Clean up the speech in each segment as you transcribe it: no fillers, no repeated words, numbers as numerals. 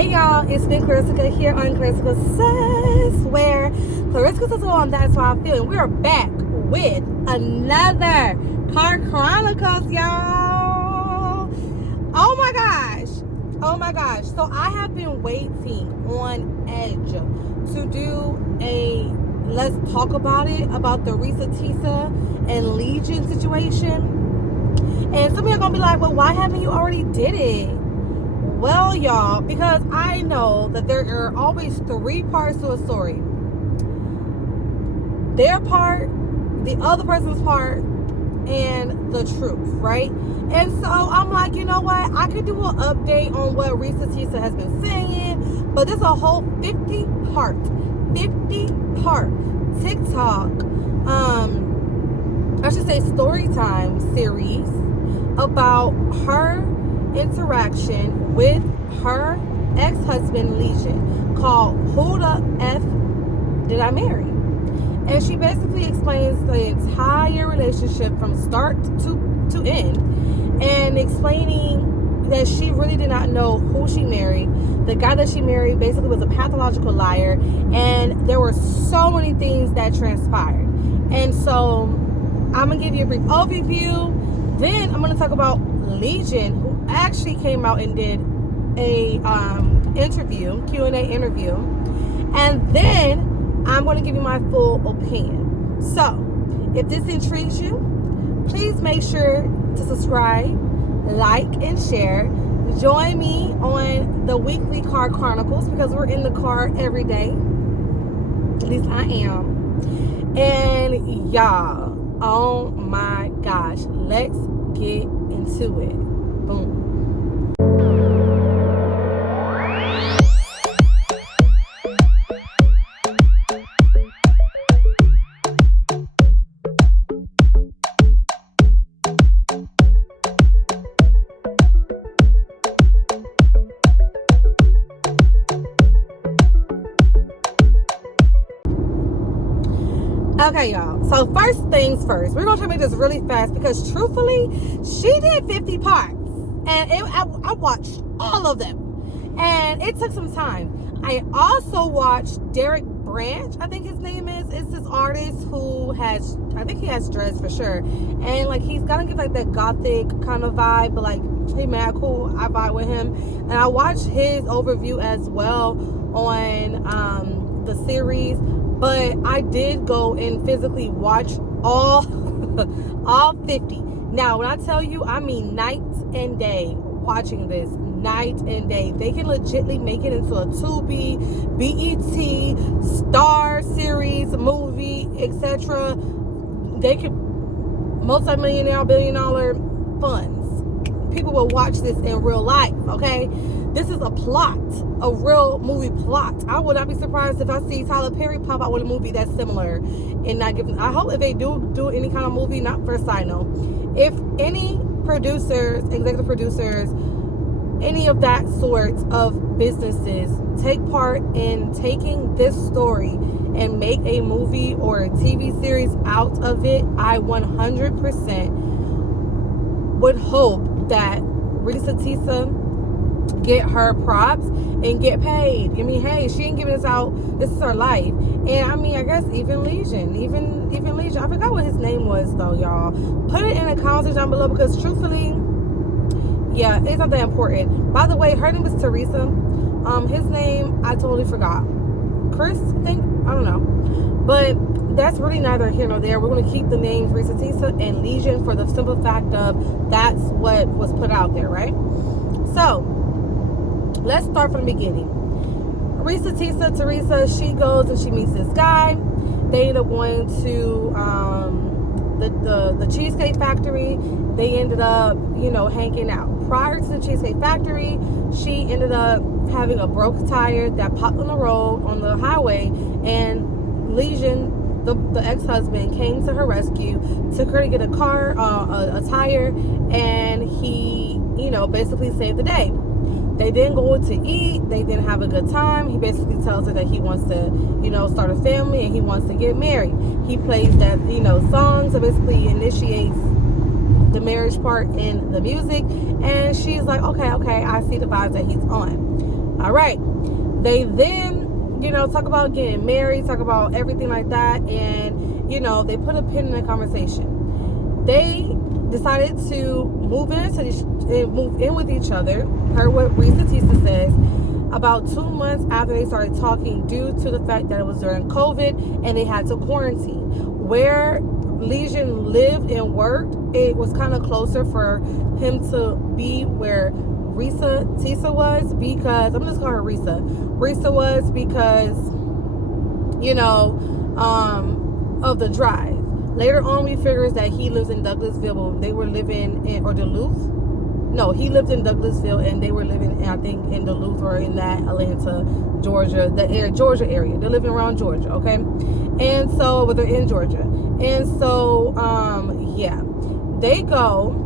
Hey y'all, it's me Klarissica here on Klarissica Says, where Klarissica says on That's How I Feel. And we are back with another Car Chronicles, y'all. Oh my gosh. So I have been waiting on edge to do a let's talk about it, about the RessaTessa and Legion situation. And some of you are going to be like, well, why haven't you already did it? Well, y'all, because I know that there are always three parts to a story. Their part, the other person's part, and the truth, right? And so I'm like, you know what? I could do an update on what RessaTessa has been saying, but there's a whole 50-part TikTok, I should say story time series about her interaction with her ex-husband Legion, called Who the F Did I Marry? And she basically explains the entire relationship from start to end, and explaining that she really did not know who she married. The guy that she married basically was a pathological liar, and there were so many things that transpired. And so I'm gonna give you a brief overview. Then I'm gonna talk about Legion, who actually came out and did a Q&A interview, and then I'm going to give you my full opinion. So if this intrigues you, please make sure to subscribe, like, and share. Join me on the weekly Car Chronicles, because we're in the car every day. At least I am. And y'all, oh my gosh, let's get into it. Boom. Okay, y'all. So first things first, we're gonna try to make this really fast, because truthfully, she did 50 parts, and I watched all of them, and it took some time. I also watched Derek Branch, I think his name is. It's this artist who has, I think he has dreads for sure, and like he's gonna give like that gothic kind of vibe, but like he mad cool. I vibe with him, and I watched his overview as well on the series. But I did go and physically watch all 50. Now, when I tell you, I mean night and day watching this. Night and day. They can legitimately make it into a Tubi, BET, Star series, movie, etc. They could multi-millionaire, billion-dollar funds. People will watch this in real life, okay? This is a plot, a real movie plot. I would not be surprised if I see Tyler Perry pop out with a movie that's similar and not giving. I hope if they do any kind of movie, not for a side note, if any producers, executive producers, any of that sort of businesses take part in taking this story and make a movie or a TV series out of it, I 100% would hope that RessaTessa get her props and get paid. I mean, hey, she ain't giving this out. This is her life. And I mean, I guess even Legion. I forgot what his name was though, y'all. Put it in the comments down below, because truthfully, yeah, it's not that important. By the way, her name is Teresa. His name I totally forgot. Chris, I think. I don't know. But that's really neither here nor there. We're going to keep the names RessaTessa and Legion for the simple fact of that's what was put out there, right? So let's start from the beginning. RessaTessa, Teresa, she goes and she meets this guy. They end up going to the Cheesecake Factory. They ended up, hanging out. Prior to the Cheesecake Factory, she ended up having a broke tire that popped on the road on the highway, and Legion, the ex-husband, came to her rescue, took her to get a tire, and he, basically saved the day. They didn't go to eat. They didn't have a good time. He basically tells her that he wants to, start a family, and he wants to get married. He plays that, song, so basically initiates the marriage part in the music, and she's like, okay, I see the vibes that he's on. All right. They then, talk about getting married, talk about everything like that. And, they put a pin in the conversation. They decided to move in with each other, per what RessaTessa says, about 2 months after they started talking, due to the fact that it was during COVID and they had to quarantine. Where Legion lived and worked, it was kind of closer for him to be where RessaTessa was, because I'm just calling her Ressa was, because of the drive. Later on, we figures that he lives in Douglasville, but they were living in, or Duluth. No, he lived in Douglasville and they were living, I think, in Duluth or in that Atlanta, Georgia, Georgia area. They're living around Georgia, okay? And so, but they're in Georgia. And so, they go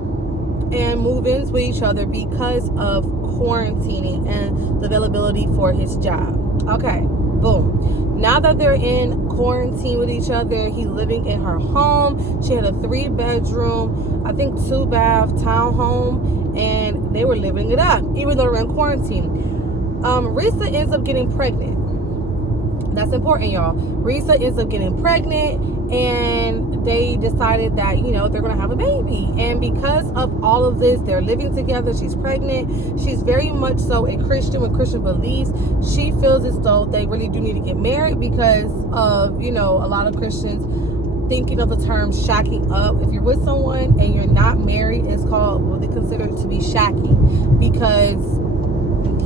and move in with each other because of quarantining and the availability for his job. Okay, boom. Now that they're in quarantine with each other, he's living in her home. She had a 3-bedroom, I think 2-bath townhome, and they were living it up, even though they're in quarantine. Ressa ends up getting pregnant. That's important, y'all. Ressa ends up getting pregnant, and they decided that, they're going to have a baby. And because of all of this, they're living together. She's pregnant. She's very much so a Christian with Christian beliefs. She feels as though they really do need to get married because of, a lot of Christians thinking of the term shacking up. If you're with someone and you're not married, it's called what they consider to be shacking, because,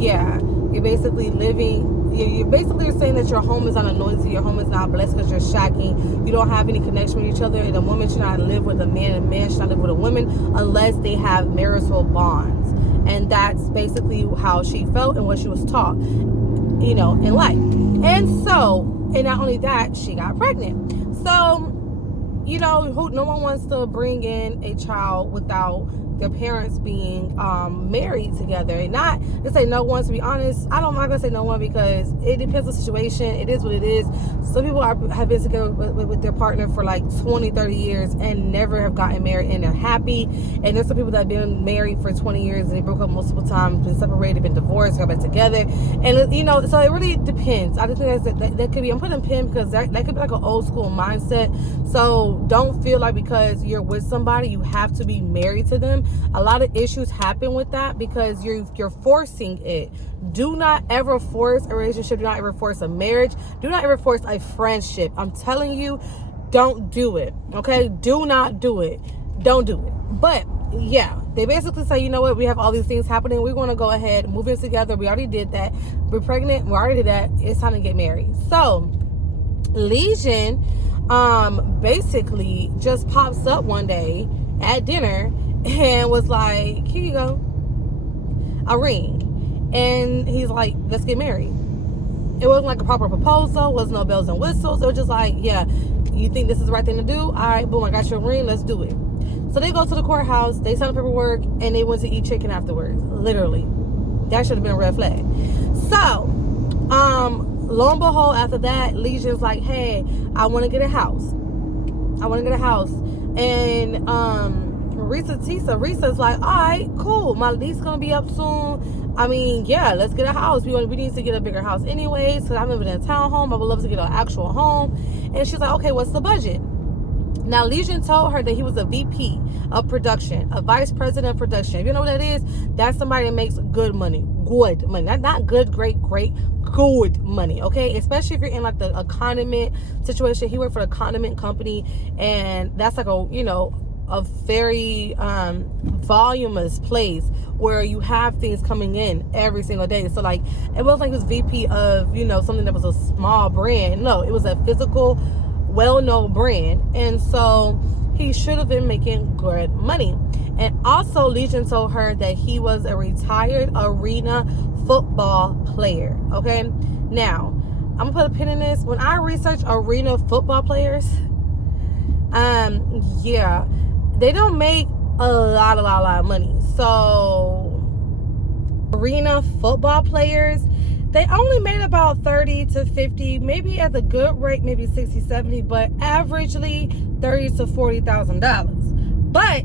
you're basically you're basically saying that your home is unanointed, your home is not blessed because you're shacking. You don't have any connection with each other, and a woman should not live with a man, and a man should not live with a woman unless they have marital bonds. And that's basically how she felt and what she was taught, in life. And so, and not only that, she got pregnant. So, no one wants to bring in a child without their parents being married together. And not to say no one, to be honest, I'm not gonna say no one, because it depends on the situation. It is what it is. Some people have been together with their partner for like 20-30 years and never have gotten married, and they're happy. And there's some people that have been married for 20 years and they broke up multiple times, been separated, been divorced, got back together. And so it really depends. I just think that could be, I'm putting a pin because that could be like an old school mindset. So don't feel like because you're with somebody you have to be married to them. A lot of issues happen with that because you're forcing it. Do not ever force a relationship. Do not ever force a marriage. Do not ever force a friendship. I'm telling you, don't do it. Okay? Do not do it. Don't do it. But they basically say, you know what? We have all these things happening. We're going to go ahead, move in together. We already did that. We're pregnant. We already did that. It's time to get married. So Legion basically just pops up one day at dinner and was like, here you go, a ring. And he's like, let's get married. It wasn't like a proper proposal, wasn't no bells and whistles. It was just like, you think this is the right thing to do? All right, boom, I got your ring, let's do it. So they go to the courthouse, they sign the paperwork, and they went to eat chicken afterwards. Literally. That should have been a red flag. So, lo and behold, after that, Legion's like, hey, I want to get a house. And Ressa's like, all right, cool. My lease gonna be up soon. I mean, let's get a house. We need to get a bigger house anyways, because I'm living in a townhome. I would love to get an actual home. And she's like, okay, what's the budget? Now, Legion told her that he was a VP of production, a vice president of production. If you know what that is, that's somebody that makes good money. Good money. Not good, great, good money, okay? Especially if you're in like a condiment situation. He worked for a condiment company, and that's like a very voluminous place where you have things coming in every single day. So like, it wasn't like he was VP of something that was a small brand. No, it was a physical, well-known brand. And so he should have been making good money. And also Legion told her that he was a retired arena football player. Okay, now I'm gonna put a pin in this. When I research arena football players, they don't make a lot of money. So arena football players, they only made about 30 to 50, maybe at the good rate, maybe 60, 70, but averagely $30,000 to $40,000. But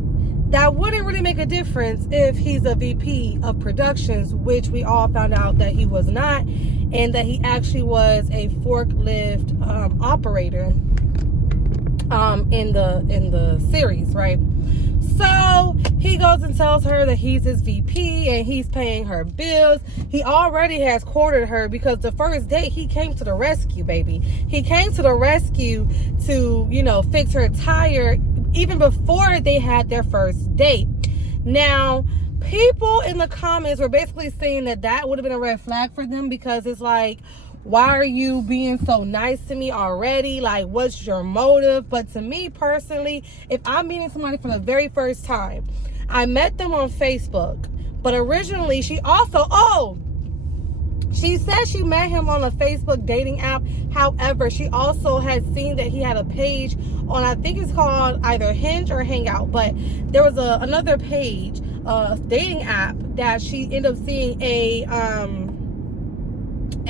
that wouldn't really make a difference if he's a VP of productions, which we all found out that he was not, and that he actually was a forklift operator in the series, right? So he goes and tells her that he's his VP and he's paying her bills. He already has courted her because the first date he came to the rescue, baby. He came to the rescue to, you know, fix her tire even before they had their first date. Now, people in the comments were basically saying that that would have been a red flag for them, because it's like, why are you being so nice to me already? Like, what's your motive? But to me personally, if I'm meeting somebody for the very first time, I met them on Facebook, but originally she said she met him on a Facebook dating app. However, she also had seen that he had a page on, I think it's called either Hinge or Hangout, but there was another page, dating app, that she ended up seeing a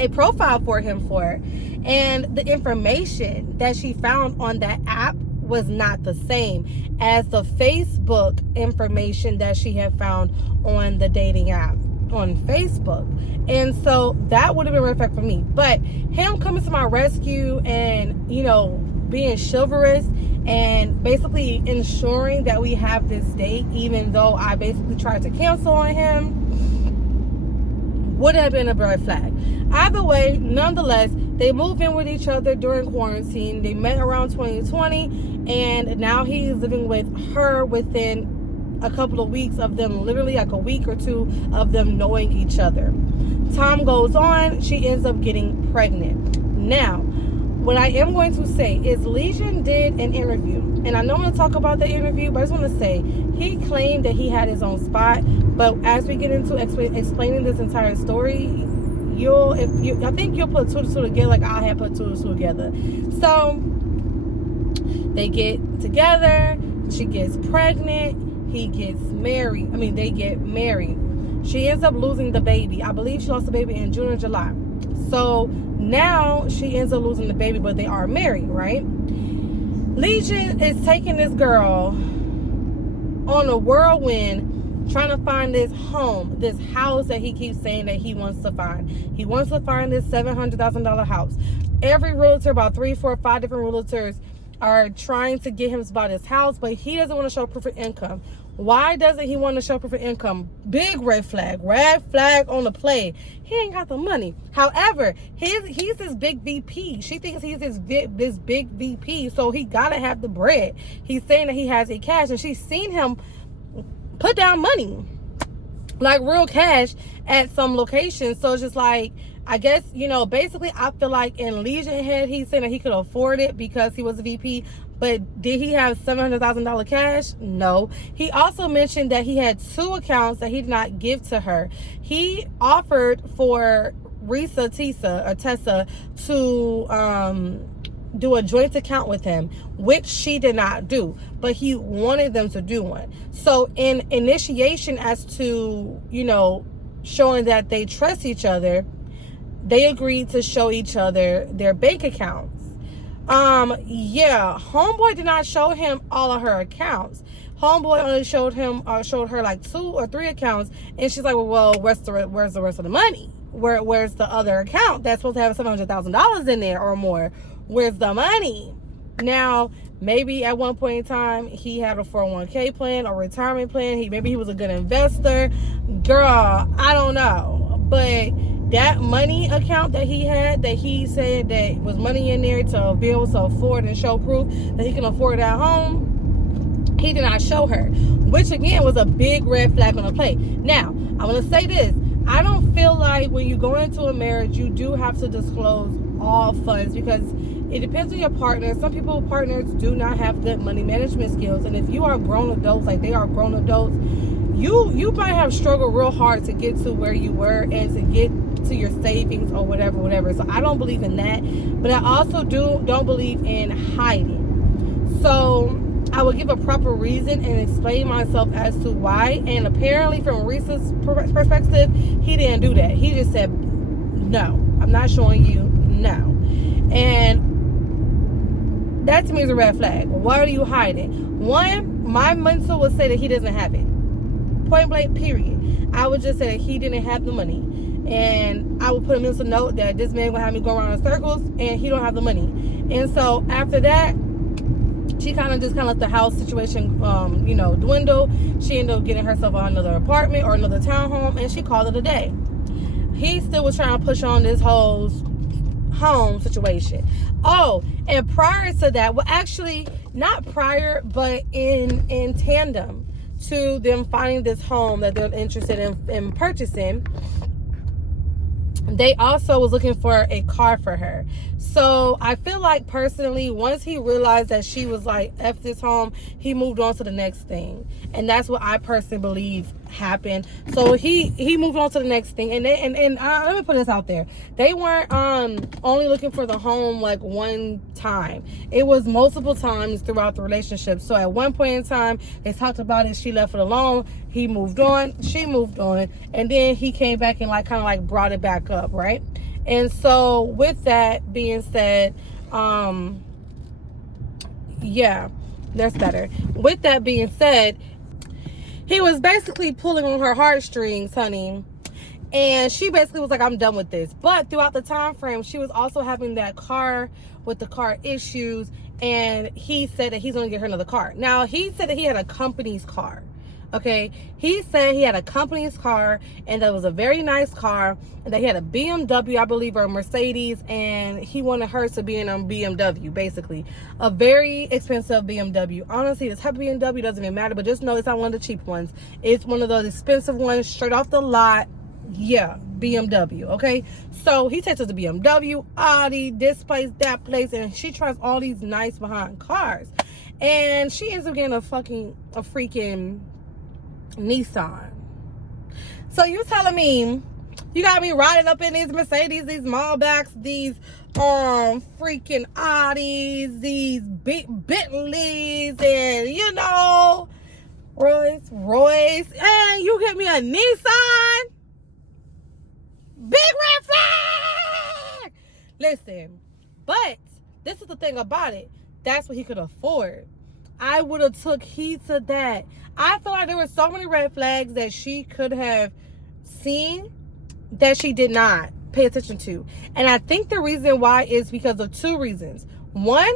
profile for him for, and the information that she found on that app was not the same as the Facebook information that she had found on the dating app on Facebook. And so that would have been perfect for me. But him coming to my rescue and, you know, being chivalrous and basically ensuring that we have this date, even though I basically tried to cancel on him, would have been a red flag. Either way, nonetheless, they moved in with each other during quarantine. They met around 2020, and now he's living with her within a couple of weeks of them, literally like a week or two of them knowing each other. Time goes on, she ends up getting pregnant. Now, what I am going to say is Legion did an interview, and I know I'm going to talk about the interview, but I just want to say he claimed that he had his own spot. But as we get into explaining this entire story, I think you'll put two to two together like I had put two to two together. So they get together, she gets pregnant, he gets married. They get married. She ends up losing the baby. I believe she lost the baby in June or July. So now she ends up losing the baby, but they are married, right? Legion is taking this girl on a whirlwind, trying to find this home, this house that he keeps saying that he wants to find. He wants to find this $700,000 house. Every realtor, about 3, 4, 5 different realtors, are trying to get him about his house, but he doesn't want to show proof of income. Why doesn't he want to show proof of income? Big red flag on the play. He ain't got the money. However, he's this big VP. She thinks he's this big VP, so he gotta have the bread. He's saying that he has a cash, and she's seen him put down money, like real cash, at some locations. So it's just like, I guess, you know, basically I feel like in Legion head, he's saying that he could afford it because he was a VP. But did he have $700,000 cash? No. He also mentioned that he had 2 accounts that he did not give to her. He offered for Tessa to do a joint account with him, which she did not do, but he wanted them to do one. So in initiation as to, you know, showing that they trust each other, they agreed to show each other their bank accounts. Homeboy did not show him all of her accounts. Homeboy only showed her like 2 or 3 accounts, and she's like, well, where's the rest of the money? Where's the other account that's supposed to have $700,000 in there or more? Where's the money? Now, maybe at one point in time he had a 401k plan or retirement plan. Maybe he was a good investor. Girl, I don't know, but that money account that he had, that he said that was money in there to be able to afford and show proof that he can afford at home, he did not show her, which again was a big red flag on the play. Now, I want to say this. I don't feel like when you go into a marriage, you do have to disclose all funds, because it depends on your partner. Some partners do not have good money management skills, and if you are grown adults, like they are grown adults, you might have struggled real hard to get to where you were and to get to your savings or whatever. So I don't believe in that, but I also don't believe in hiding. So I will give a proper reason and explain myself as to why. And apparently from Reese's perspective, he didn't do that. He just said, no, I'm not showing you, no. And that to me is a red flag. Why are you hiding? One, my mental would say that he doesn't have it. Point blank, period. I would just say that he didn't have the money. And I would put a mental note that this man gonna have me go around in circles and he don't have the money. And so after that, she kind of let the house situation, dwindle. She ended up getting herself another apartment or another townhome, and she called it a day. He still was trying to push on this whole home situation. Oh, and prior to that, well, actually, not prior, but in tandem to them finding this home that they're interested in purchasing, they also was looking for a car for her. So I feel like personally, once he realized that she was like, F this home, he moved on to the next thing. And that's what I personally believe happened. So he moved on to the next thing. And let me put this out there. They weren't only looking for the home like one time. It was multiple times throughout the relationship. So at one point in time, they talked about it. She left it alone. He moved on. She moved on. And then he came back and like kind of like brought it back up, right? And so with that being said, yeah, that's better. With that being said, he was basically pulling on her heartstrings, honey. And she basically was like, I'm done with this. But throughout the time frame, she was also having that car with the car issues. And he said that he's going to get her another car. Now, he said that he had a company's car. Okay, he said he had a company's car and that was a very nice car, and that he had a BMW, I believe, or a Mercedes, and he wanted her to be in a BMW, basically. A very expensive BMW. Honestly, the type of BMW doesn't even matter, but just know it's not one of the cheap ones. It's one of those expensive ones straight off the lot. Yeah, BMW, okay? So he takes her to BMW, Audi, this place, that place, and she tries all these nice behind cars. And she ends up getting a freaking Nissan. So you telling me you got me riding up in these Mercedes, these Malbecs, these freaking Audis, these Bentleys, and Rolls Royce, and you get me a Nissan? Big red flag! Listen, but this is the thing about it. That's what he could afford. I would have took heed to that. I feel like there were so many red flags that she could have seen that she did not pay attention to. And I think the reason why is because of two reasons. One,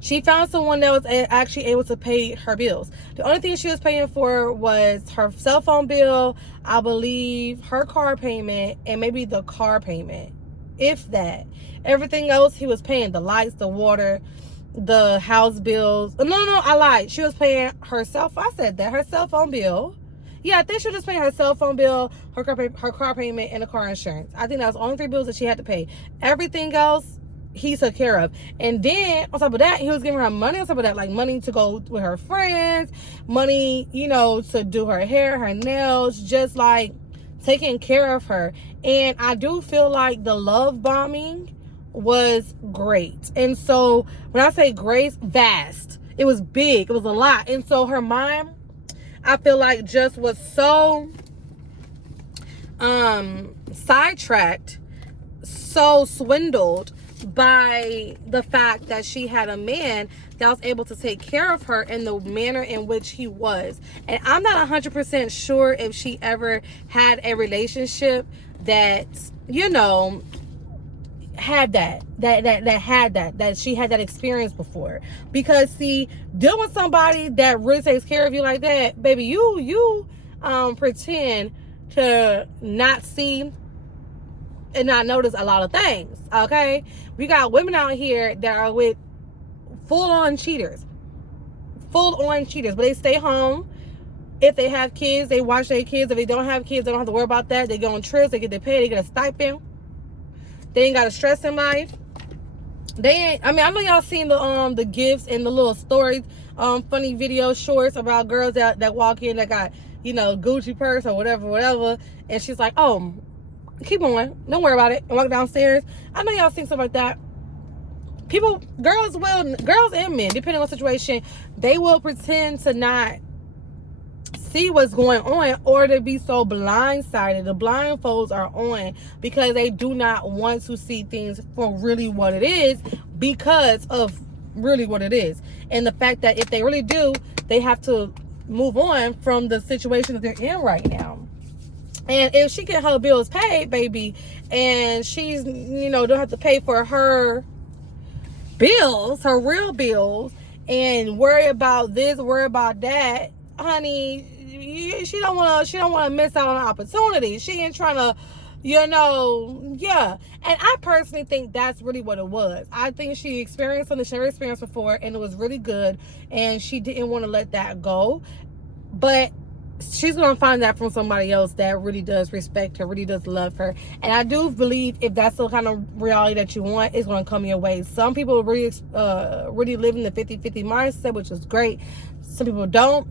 she found someone that was actually able to pay her bills. The only thing she was paying for was her cell phone bill, I believe, her car payment, and maybe the car payment, if that. Everything else he was paying, the lights, the water, the house bills. No, I lied. She was paying her cell phone bill. Yeah, I think she was just paying her cell phone bill, her car payment, and the car insurance. I think that was the only 3 bills that she had to pay. Everything else he took care of. And then on top of that, he was giving her money on top of that, like money to go with her friends, money, to do her hair, her nails, just like taking care of her. And I do feel like the love bombing was great. And so when I say great, vast, it was big, it was a lot. And so her mind, I feel like, just was so sidetracked, so swindled by the fact that she had a man that was able to take care of her in the manner in which he was. And I'm not 100% sure if she ever had a relationship that had that she had that experience before. Because see, dealing with somebody that really takes care of you like that, baby, you pretend to not see and not notice a lot of things. Okay, we got women out here that are with full-on cheaters, but they stay home. If they have kids, they watch their kids. If they don't have kids, they don't have to worry about that. They go on trips, they get their pay, they get a stipend. They ain't got a stress in life. I know y'all seen the gifts and the little stories, funny video shorts about girls that walk in that got, Gucci purse or whatever. And she's like, oh, keep on, don't worry about it, and walk downstairs. I know y'all seen stuff like that. Girls and men, depending on the situation, they will pretend to not see what's going on, or to be so blindsided. The blindfolds are on because they do not want to see things for really what it is, because of really what it is. And the fact that if they really do, they have to move on from the situation that they're in right now. And if she get her bills paid, baby, and she's, don't have to pay for her bills, her real bills, and worry about this, worry about that, honey, she don't want to miss out on an opportunity. She ain't trying to, yeah. And I personally think that's really what it was. I think she experienced something she never experienced before, and it was really good, and she didn't want to let that go. But she's going to find that from somebody else that really does respect her, really does love her. And I do believe if that's the kind of reality that you want, it's going to come your way. Some people really live in the 50-50 mindset, which is great. Some people don't.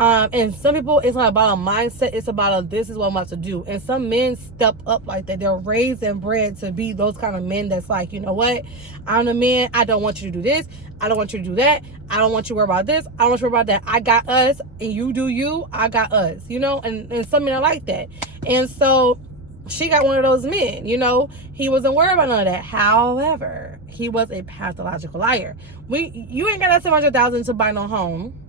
And some people, it's not about a mindset, it's about this is what I'm about to do. And some men step up like that. They're raised and bred to be those kind of men that's like, you know what, I'm the man, I don't want you to do this, I don't want you to do that, I don't want you to worry about this, I don't want you to worry about that, I got us, and you do you, I got us, and some men are like that. And so she got one of those men, he wasn't worried about none of that. However, he was a pathological liar. You ain't got that $700,000 to buy no home.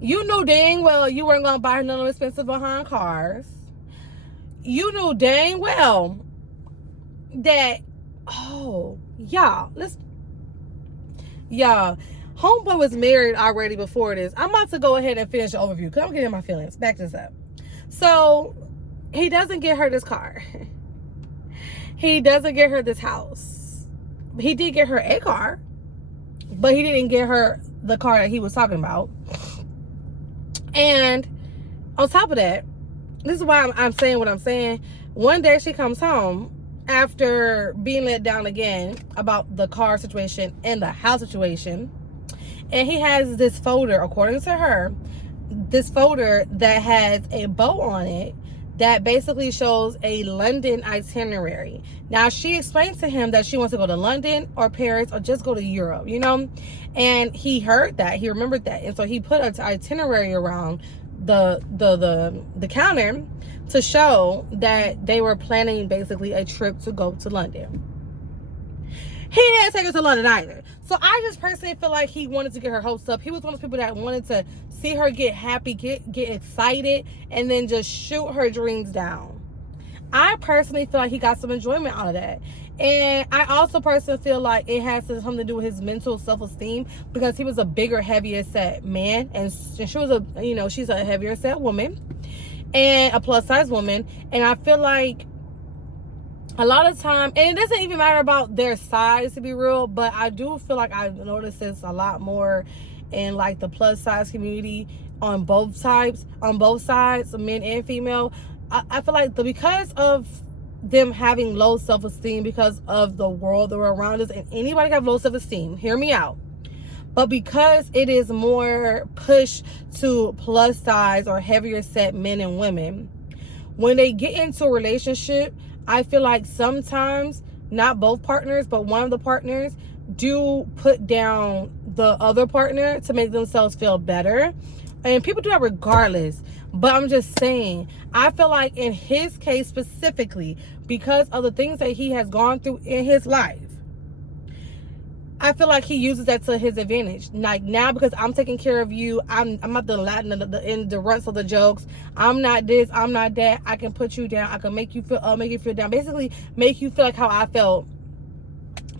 You knew dang well you weren't going to buy her none of expensive behind cars. You knew dang well that, y'all, homeboy was married already before this. I'm about to go ahead and finish the overview because I'm getting my feelings. Back this up. So, he doesn't get her this car. He doesn't get her this house. He did get her a car, but he didn't get her the car that he was talking about. And on top of that, this is why I'm saying what I'm saying. One day she comes home after being let down again about the car situation and the house situation. And he has this folder, according to her, this folder that has a bow on it that basically shows a London itinerary. Now, she explained to him that she wants to go to London or Paris or just go to Europe, And he heard that, he remembered that. And so he put an itinerary around the counter to show that they were planning basically a trip to go to London. He didn't take her to London either. So I just personally feel like he wanted to get her hopes up. He was one of those people that wanted to see her get happy, get excited, and then just shoot her dreams down. I personally feel like he got some enjoyment out of that. And I also personally feel like it has something to do with his mental self-esteem, because he was a bigger, heavier set man, and she was she's a heavier set woman and a plus size woman. And I feel like a lot of time, and it doesn't even matter about their size to be real, but I do feel like I noticed this a lot more in like the plus size community on both sides, men and female. I feel like because of them having low self-esteem, because of the world that are around us, and anybody can have low self-esteem, hear me out, but because it is more pushed to plus size or heavier set men and women, when they get into a relationship, I feel like sometimes, not both partners, but one of the partners do put down the other partner to make themselves feel better. And people do that regardless. But I'm just saying, I feel like in his case specifically, because of the things that he has gone through in his life, I feel like he uses that to his advantage. Like, now because I'm taking care of you, I'm not the Latin in the rest of the jokes. I'm not this, I'm not that. I can put you down. I can make you feel down. Basically, make you feel like how I felt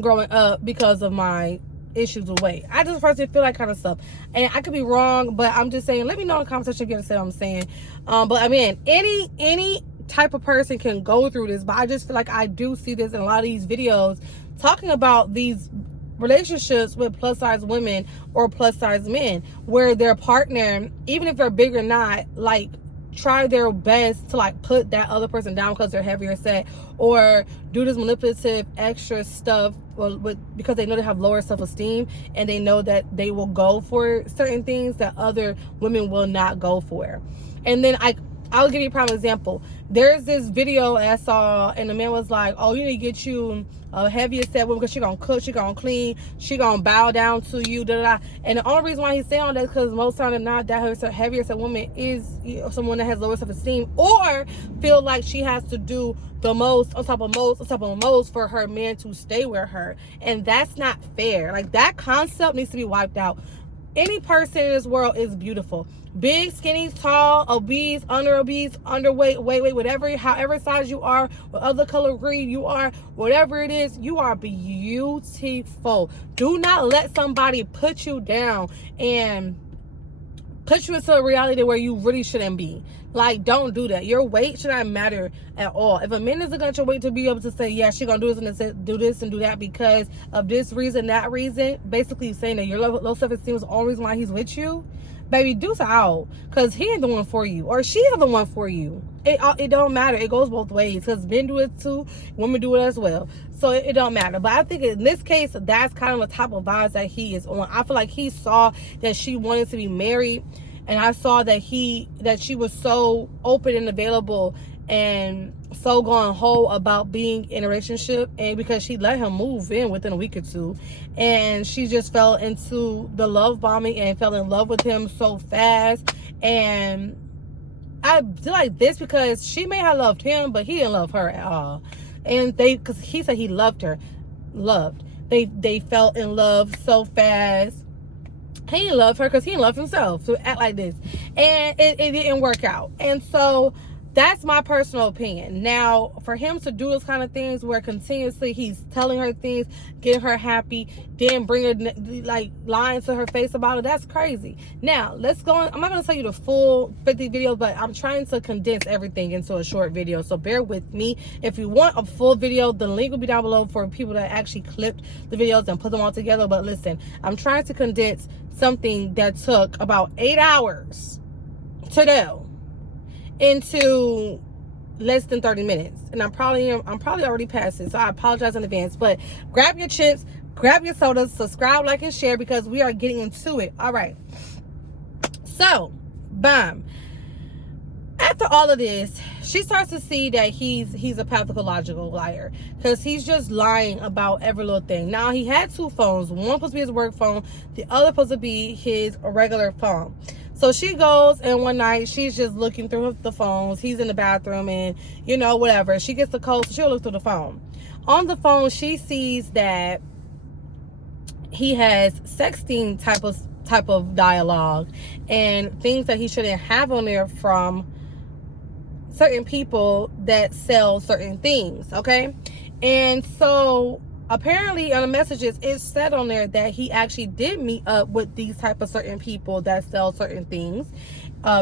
growing up because of my issues with weight. I just personally feel like kind of stuff, and I could be wrong, but I'm just saying. Let me know in the comment section if you understand what I'm saying. But I mean, any type of person can go through this, but I just feel like I do see this in a lot of these videos talking about these relationships with plus size women or plus size men, where their partner, even if they're big or not, like try their best to like put that other person down because they're heavier set, or do this manipulative extra stuff because they know they have lower self-esteem, and they know that they will go for certain things that other women will not go for. And then I I'll give you a prime example. There's this video I saw, and the man was like, oh, you need to get you a heavier set woman because she gonna cook, she gonna clean, she gonna bow down to you, da da da. And the only reason why he's saying all that is because most times not that heavier set woman is, you know, someone that has lower self-esteem or feel like she has to do the most on top of most on top of most for her man to stay with her. And that's not fair. Like, that concept needs to be wiped out. Any person in this world is beautiful. Big, skinny, tall, obese, underweight, weight, whatever, however size you are, what other color green you are, whatever it is, you are beautiful. Do not let somebody put you down and put you into a reality where you really shouldn't be. Like, don't do that. Your weight should not matter at all. If a man isn't going to wait to be able to say, yeah, she going to do this and do that because of this reason, that reason, basically saying that your low self-esteem is the only reason why he's with you, baby, deuce out. Because he ain't the one for you. Or she is the one for you. It don't matter. It goes both ways. Because men do it too. Women do it as well. So it don't matter. But I think in this case, that's kind of the type of vibes that he is on. I feel like he saw that she wanted to be married. And I saw that she was so open and available and so going whole about being in a relationship, and because she let him move in within a week or two, and she just fell into the love bombing and fell in love with him so fast. And I feel like this because she may have loved him, but he didn't love her at all. And because he said he loved her, they fell in love so fast. He didn't love her because he didn't love himself to act like this. And it didn't work out. And so that's my personal opinion. Now, for him to do those kind of things where continuously he's telling her things, getting her happy, then bring her, like, lying to her face about it, that's crazy. Now, let's go on. I'm not going to tell you the full 50 videos, but I'm trying to condense everything into a short video. So bear with me. If you want a full video, the link will be down below for people that actually clipped the videos and put them all together. But listen, I'm trying to condense something that took about 8 hours to do into less than 30 minutes, and I'm probably already past it, so I apologize in advance. But grab your chips, grab your sodas, subscribe, like, and share, because we are getting into it. All right, so bam, after all of this, she starts to see that he's a pathological liar, because he's just lying about every little thing. Now, he had two phones. One supposed to be his work phone, the other supposed to be his regular phone. So she goes, and one night she's just looking through the phones. He's in the bathroom, and, you know, whatever. She gets the code, so she'll look through the phone. On the phone, she sees that he has sexting type of dialogue and things that he shouldn't have on there from certain people that sell certain things, okay? And so apparently on the messages, it said on there that he actually did meet up with these type of certain people that sell certain things.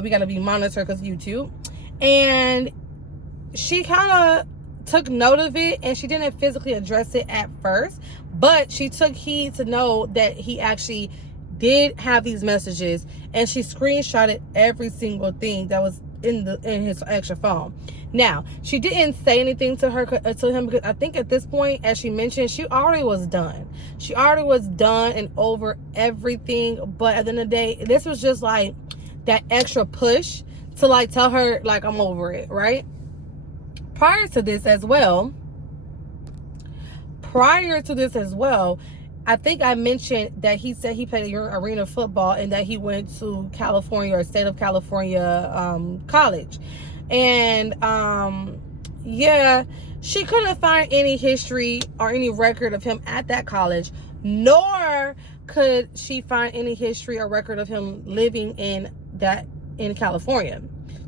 We got to be monitored because YouTube. And she kind of took note of it, and she didn't physically address it at first, but she took heed to know that he actually did have these messages, and she screenshotted every single thing that was in his extra phone. Now, she didn't say anything to him because I think at this point, as she mentioned, she already was done. She already was done and over everything. But at the end of the day, this was just like that extra push to, like, tell her, like, I'm over it, right? Prior to this as well, I think I mentioned that he said he played arena football and that he went to California, or state of California, college. And yeah, she couldn't find any history or any record of him at that college, nor could she find any history or record of him living in California.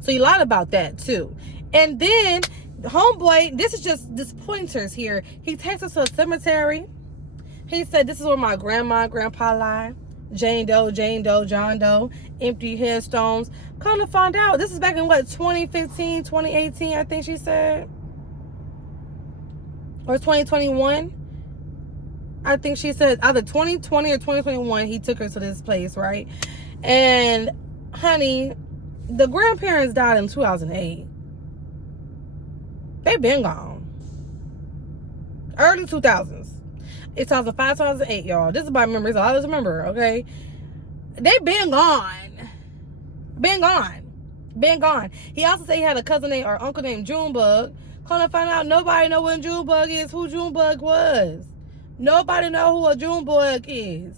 So he lied about that too. And then homeboy, this is just pointers here. He takes us to a cemetery. He said, this is where my grandma and grandpa lie. Jane Doe, John Doe, empty headstones. Come to find out, this is back in what, 2015, 2018, I think she said, or 2021. I think she said either 2020 or 2021. He took her to this place, right? And honey, the grandparents died in 2008. They've been gone. Early 2000s. It's 2005, 2008, y'all. This is my memories. I always remember, okay? They've been gone. Been gone. Been gone. He also said he had a cousin named or uncle named Junebug. Come to find out, nobody know what Junebug is, who Junebug was. Nobody know who a Junebug is.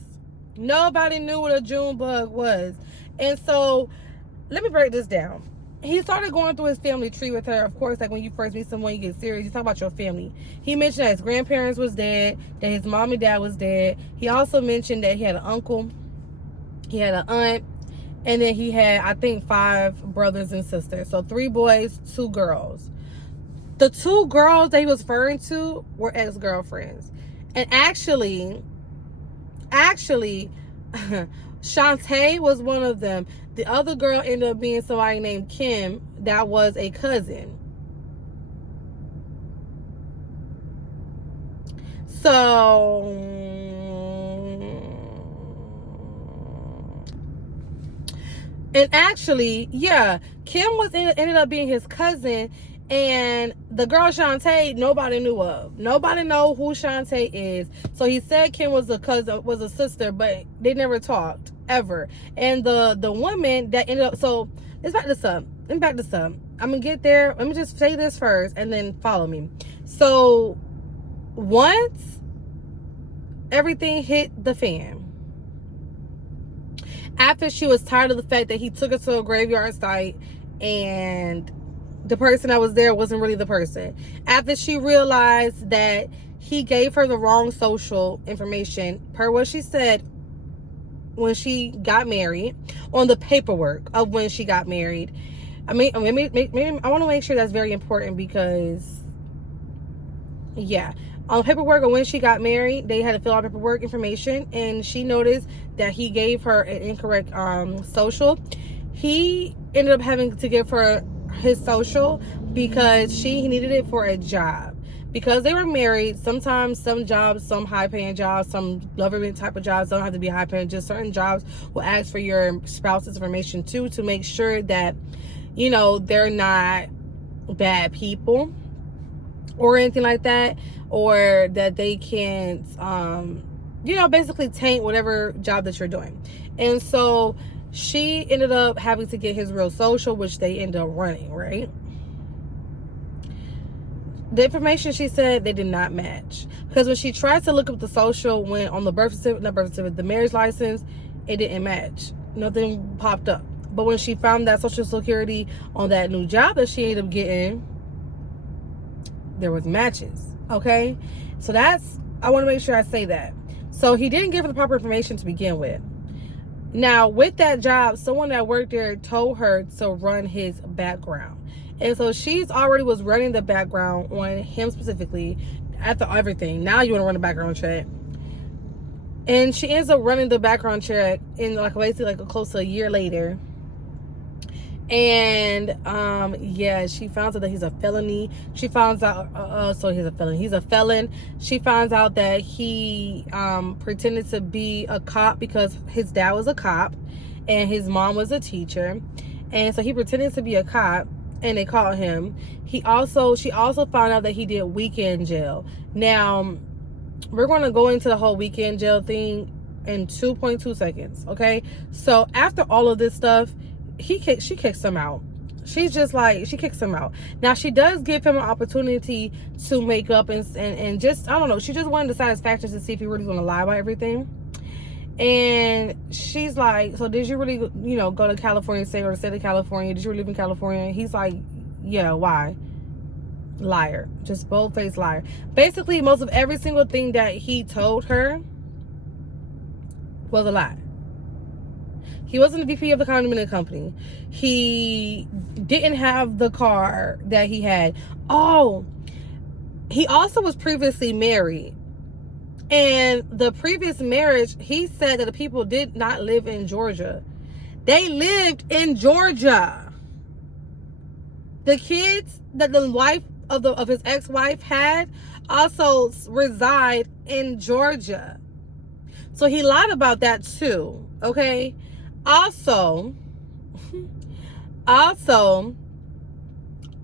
Nobody knew what a Junebug was. And so, let me break this down. He started going through his family tree with her. Of course, like when you first meet someone, you get serious. You talk about your family. He mentioned that his grandparents was dead, that his mom and dad was dead. He also mentioned that he had an uncle, he had an aunt, and then he had, I think, 5 brothers and sisters. So 3 boys, 2 girls. The 2 girls that he was referring to were ex-girlfriends. And actually, Shantae was one of them. The other girl ended up being somebody named Kim that was a cousin. So, and actually, yeah, Kim ended up being his cousin, and the girl Shantae, nobody knew of. Nobody know who Shantae is. So he said Kim was a cousin, was a sister, but they never talked ever. And the woman that ended up, so let's back this up. I'm gonna get there. Let me just say this first and then follow me. So once everything hit the fan, after she was tired of the fact that he took her to a graveyard site and the person that was there wasn't really the person, after she realized that he gave her the wrong social information per what she said when she got married, on the paperwork of when she got married. I mean, maybe I want to make sure that's very important, because yeah, on the paperwork of when she got married, they had to fill out paperwork information, and she noticed that he gave her an incorrect social. He ended up having to give her his social because he needed it for a job. Because they were married, sometimes some jobs, some high-paying jobs, some government type of jobs don't have to be high-paying. Just certain jobs will ask for your spouse's information too, to make sure that, you know, they're not bad people or anything like that, or that they can't, you know, basically taint whatever job that you're doing. And so she ended up having to get his real social, which they ended up running, right? The information, she said, they did not match, because when she tried to look up the social, when on the the marriage license, it didn't match. Nothing popped up. But when she found that social security on that new job that she ended up getting, there was matches. Okay, so that's, I want to make sure I say that. So he didn't give her the proper information to begin with. Now, with that job, someone that worked there told her to run his background. And so she's already was running the background on him specifically after everything. Now you want to run a background check. And she ends up running the background check in like basically like close to a year later. And yeah, she finds out that he's a felony. She finds out so he's a felon. He's a felon. She finds out that he pretended to be a cop because his dad was a cop and his mom was a teacher. And so he pretended to be a cop, and they caught him. She also found out that he did weekend jail. Now, we're going to go into the whole weekend jail thing in 2.2 seconds, okay? So after all of this stuff, she kicks him out. She's just like, she kicks him out. Now, she does give him an opportunity to make up and just, I don't know, she just wanted the satisfaction to see if he really going to lie about everything. And she's like, so did you really, you know, go to California, or the state of California? Did you really live in California? He's like, yeah, why? Liar. Just bold-faced liar. Basically, most of every single thing that he told her was a lie. He wasn't the VP of the condominium company. He didn't have the car that he had. Oh, he also was previously married. And the previous marriage, he said that the people did not live in Georgia. They lived in Georgia. The kids that the wife of his ex-wife had also reside in Georgia. So he lied about that too, okay? Also,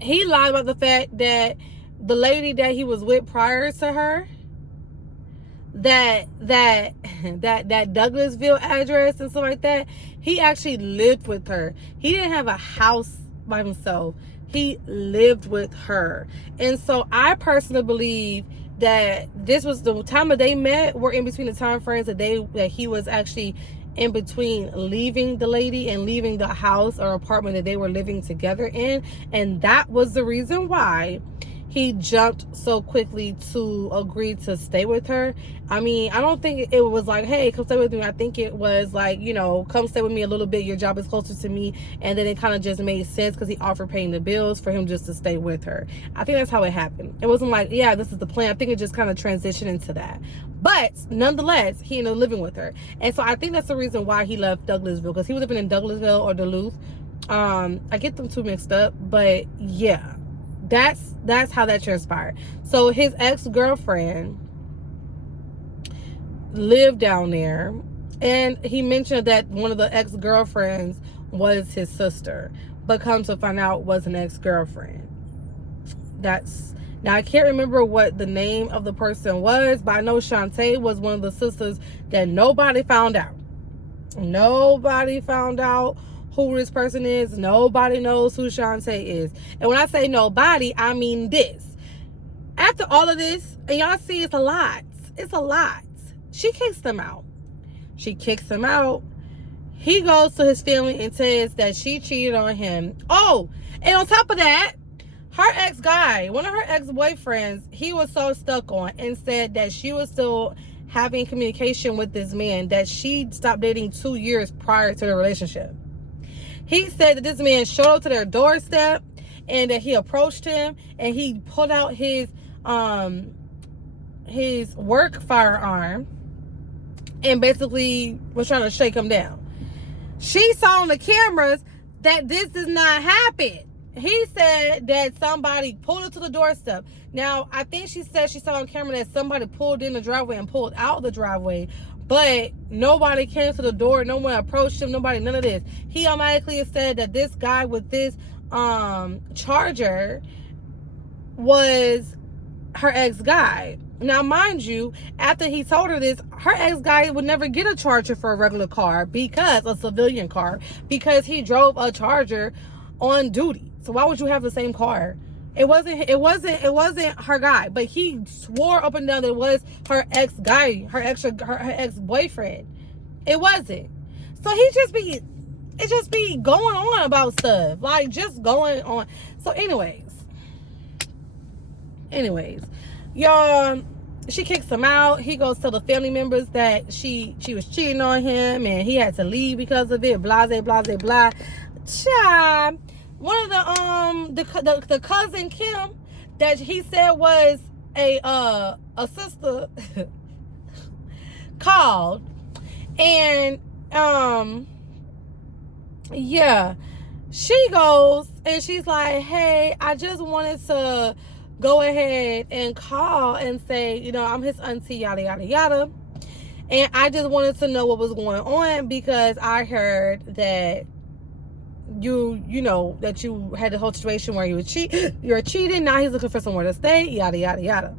he lied about the fact that the lady that he was with prior to her, that Douglasville address and stuff like that, he actually lived with her. He didn't have a house by himself. He lived with her. And so I personally believe that this was the time that they met, were in between the time frames that he was actually in between leaving the lady and leaving the house or apartment that they were living together in. And that was the reason why he jumped so quickly to agree to stay with her. I mean, I don't think it was like, hey, come stay with me. I think it was like, you know, come stay with me a little bit. Your job is closer to me. And then it kind of just made sense because he offered paying the bills for him just to stay with her. I think that's how it happened. It wasn't like, yeah, this is the plan. I think it just kind of transitioned into that. But nonetheless, he ended up living with her. And so I think that's the reason why he left Douglasville, because he was living in Douglasville or Duluth. I get them two mixed up, but yeah. That's how that transpired. So his ex-girlfriend lived down there, and he mentioned that one of the ex-girlfriends was his sister, but come to find out was an ex-girlfriend. Now I can't remember what the name of the person was, but I know Shantae was one of the sisters that nobody found out. Nobody found out who this person is. Nobody knows who Shantae is. And when I say nobody, I mean this. After all of this, and y'all see it's a lot. It's a lot. She kicks them out. She kicks him out. He goes to his family and says that she cheated on him. Oh, and on top of that, her ex-guy, one of her ex-boyfriends, he was so stuck on and said that she was still having communication with this man that she stopped dating 2 years prior to the relationship. He said that this man showed up to their doorstep and that he approached him and he pulled out his work firearm and basically was trying to shake him down. She saw on the cameras that this does not happen. He said that somebody pulled it to the doorstep. Now, I think she said she saw on camera that somebody pulled in the driveway and pulled out the driveway. But nobody came to the door. No one approached him. Nobody, none of this. He automatically said that this guy with this charger was her ex-guy. Now, mind you, after he told her this, her ex-guy would never get a charger for a regular car, because a civilian car, because he drove a charger on duty. So why would you have the same car? It wasn't her guy, but he swore up and down that it was her ex-guy, her ex-boyfriend. It wasn't. So it just be going on about stuff, like just going on. So anyways, y'all, she kicks him out. He goes to the family members that she was cheating on him and he had to leave because of it. Blase, blase, blah. Child. One of the cousin Kim that he said was a sister called, and yeah, she goes and she's like, hey, I just wanted to go ahead and call and say, you know, I'm his auntie, yada yada yada, and I just wanted to know what was going on because I heard that you know that you had the whole situation where you were cheating. Now he's looking for somewhere to stay, yada yada yada.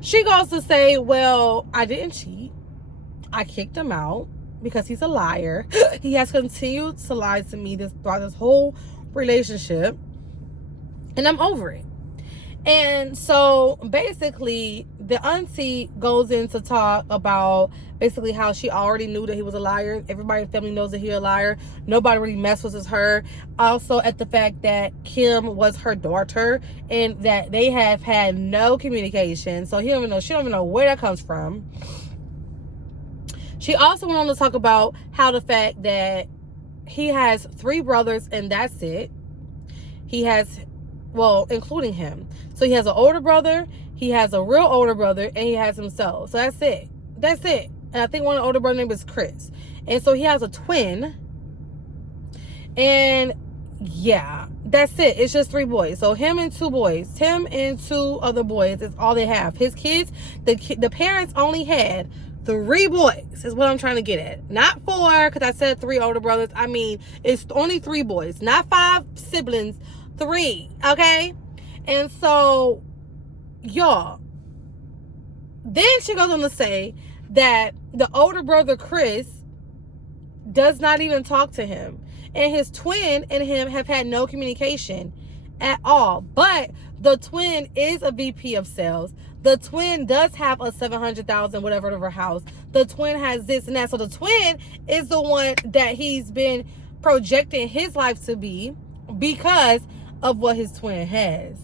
She goes to say, well, I didn't cheat. I kicked him out because he's a liar. He has continued to lie to me throughout this whole relationship, and I'm over it. And so basically the auntie goes in to talk about basically how she already knew that he was a liar. Everybody in the family knows that he's a liar. Nobody really messes with her. Also at the fact that Kim was her daughter and that they have had no communication. So she don't even know where that comes from. She also went on to talk about how the fact that he has 3 brothers and that's it. He has, well, including him. So he has an older brother, he has a real older brother, and he has himself. So that's it. That's it. And I think one of the older brother's name is Chris. And so he has a twin. And yeah, that's it. It's just 3 boys. So him and 2 boys. Him and 2 other boys is all they have. His kids, the parents only had 3 boys is what I'm trying to get at. Not 4, because I said 3 older brothers. I mean, it's only 3 boys. Not 5 siblings. 3. Okay? And so, y'all, then she goes on to say that the older brother, Chris, does not even talk to him. and his twin and him have had no communication at all. But the twin is a VP of sales. The twin does have a 700,000 whatever of her house. The twin has this and that. So the twin is the one that he's been projecting his life to be because of what his twin has.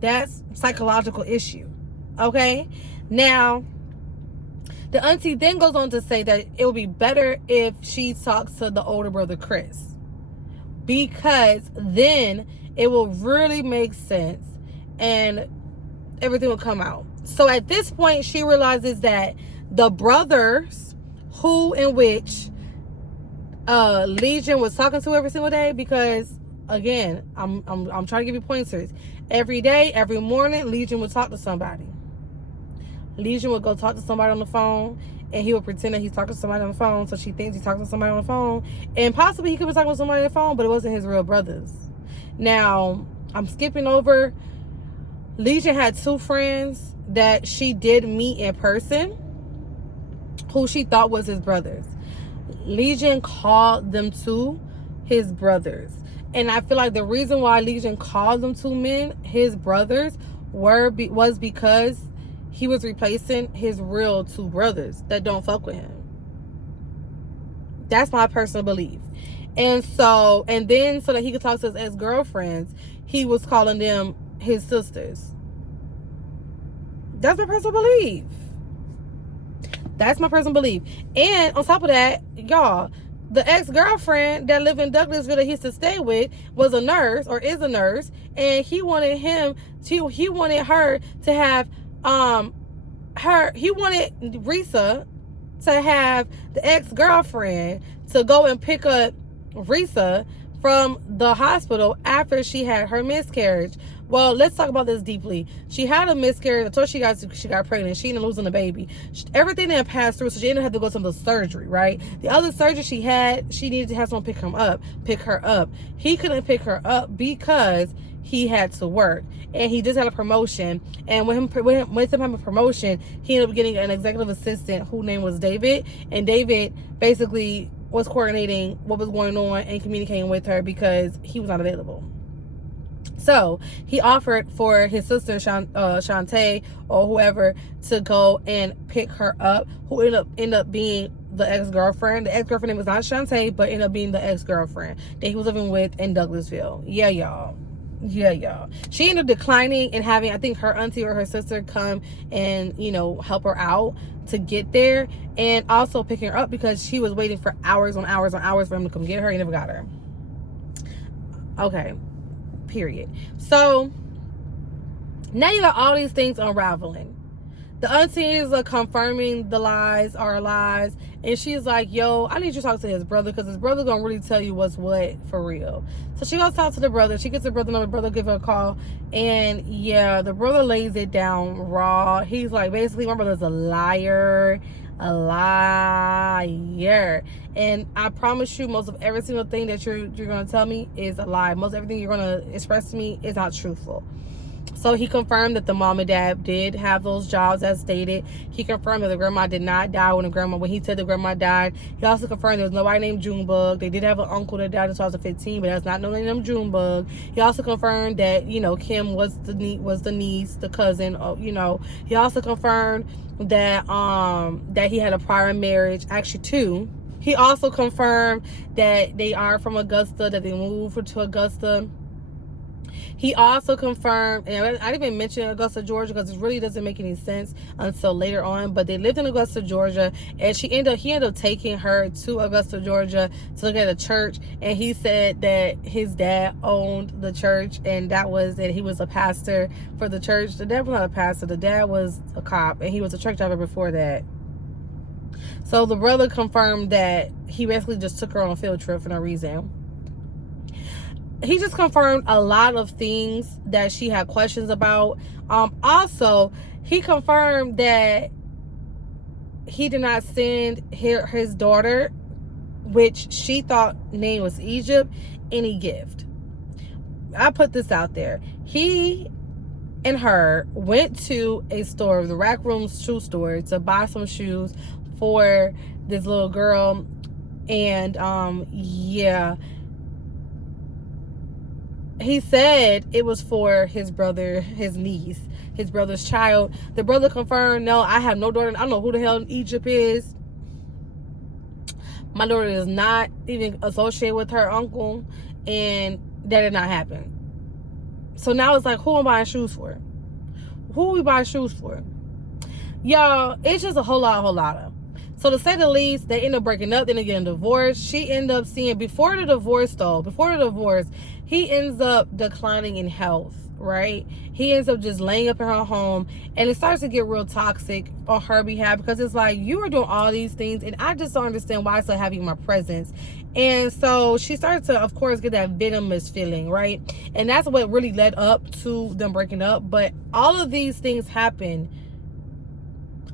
That's psychological issue. Okay? Now, the auntie then goes on to say that it would be better if she talks to the older brother, Chris, because then it will really make sense and everything will come out. So at this point, she realizes that the brothers in which Legion was talking to every single day, because again, I'm trying to give you pointers. Every day, every morning, Legion would talk to somebody. Legion would go talk to somebody on the phone, and he would pretend that he's talking to somebody on the phone, so she thinks he's talking to somebody on the phone, and possibly he could be talking to somebody on the phone, but it wasn't his real brothers. Now, I'm skipping over. Legion had 2 friends that she did meet in person who she thought was his brothers. Legion called them 2 his brothers. And I feel like the reason why Legion called them 2 men his brothers was because he was replacing his real 2 brothers that don't fuck with him. That's my personal belief. And then so that he could talk to his ex-girlfriends, he was calling them his sisters. That's my personal belief. That's my personal belief. And on top of that, y'all, the ex-girlfriend that lived in Douglasville that he used to stay with was a nurse, or is a nurse, and he wanted her to have he wanted Ressa to have the ex-girlfriend to go and pick up Ressa from the hospital after she had her miscarriage. Well, let's talk about this deeply. She had a miscarriage. I told she got pregnant. She ended up losing the baby. Everything didn't pass through, so she ended up having to go to the surgery, right? The other surgery she had, she needed to have someone pick her up. He couldn't pick her up because he had to work, and he just had a promotion. And with him having a promotion, he ended up getting an executive assistant whose name was David, and David basically was coordinating what was going on and communicating with her because he was not available. So he offered for his sister Shantae or whoever to go and pick her up, who ended up being the ex-girlfriend. The ex-girlfriend name was not Shantae, but ended up being the ex-girlfriend that he was living with in Douglasville. Yeah, y'all. She ended up declining and having, I think, her auntie or her sister come and, help her out to get there, and also picking her up because she was waiting for hours on hours on hours for him to come get her. He never got her. Okay. Period. So now you got all these things unraveling. The aunties are confirming the lies are lies, and she's like, yo, I need you to talk to his brother because his brother gonna really tell you what's what for real. So she goes to talk to the brother. She gets the brother number. The brother give her a call, and yeah, the brother lays it down raw. He's like, basically, my brother's a liar. And I promise you, most of every single thing that you're gonna tell me is a lie. Most everything you're gonna express to me is not truthful. So he confirmed that the mom and dad did have those jobs as stated. He confirmed that the grandma did not die when he said the grandma died. He also confirmed there was nobody named Junebug. They did have an uncle that died in 2015, but that's not nobody named Junebug. He also confirmed that, Kim was the niece, the cousin, He also confirmed that he had a prior marriage, actually 2. He also confirmed that they are from Augusta, that they moved to Augusta. He also confirmed, and I didn't even mention Augusta, Georgia, because it really doesn't make any sense until later on, but they lived in Augusta, Georgia, and he ended up taking her to Augusta, Georgia to look at a church, and he said that his dad owned the church, and that he was a pastor for the church. The dad was not a pastor. The dad was a cop, and he was a truck driver before that. So the brother confirmed that he basically just took her on a field trip for no reason. He just confirmed a lot of things that she had questions about. Also, he confirmed that he did not send his daughter, which she thought name was Egypt, any gift. I put this out there. He and her went to a store, the Rack Room's shoe store, to buy some shoes for this little girl. And he said it was for his brother, his niece, his brother's child. The brother confirmed, no, I have no daughter. I don't know who the hell Egypt is. My daughter is not even associated with her uncle, and that did not happen. So now it's like, who am I buying shoes for? Who are we buying shoes for? Y'all, it's just a whole lot of. So to say the least, they end up breaking up, then they get a divorce. She ended up seeing, before the divorce, he ends up declining in health, right? He ends up just laying up in her home, and it starts to get real toxic on her behalf, because it's like, you are doing all these things, and I just don't understand why I still have you in my presence. And so she started to, of course, get that venomous feeling, right? And that's what really led up to them breaking up. But all of these things happen.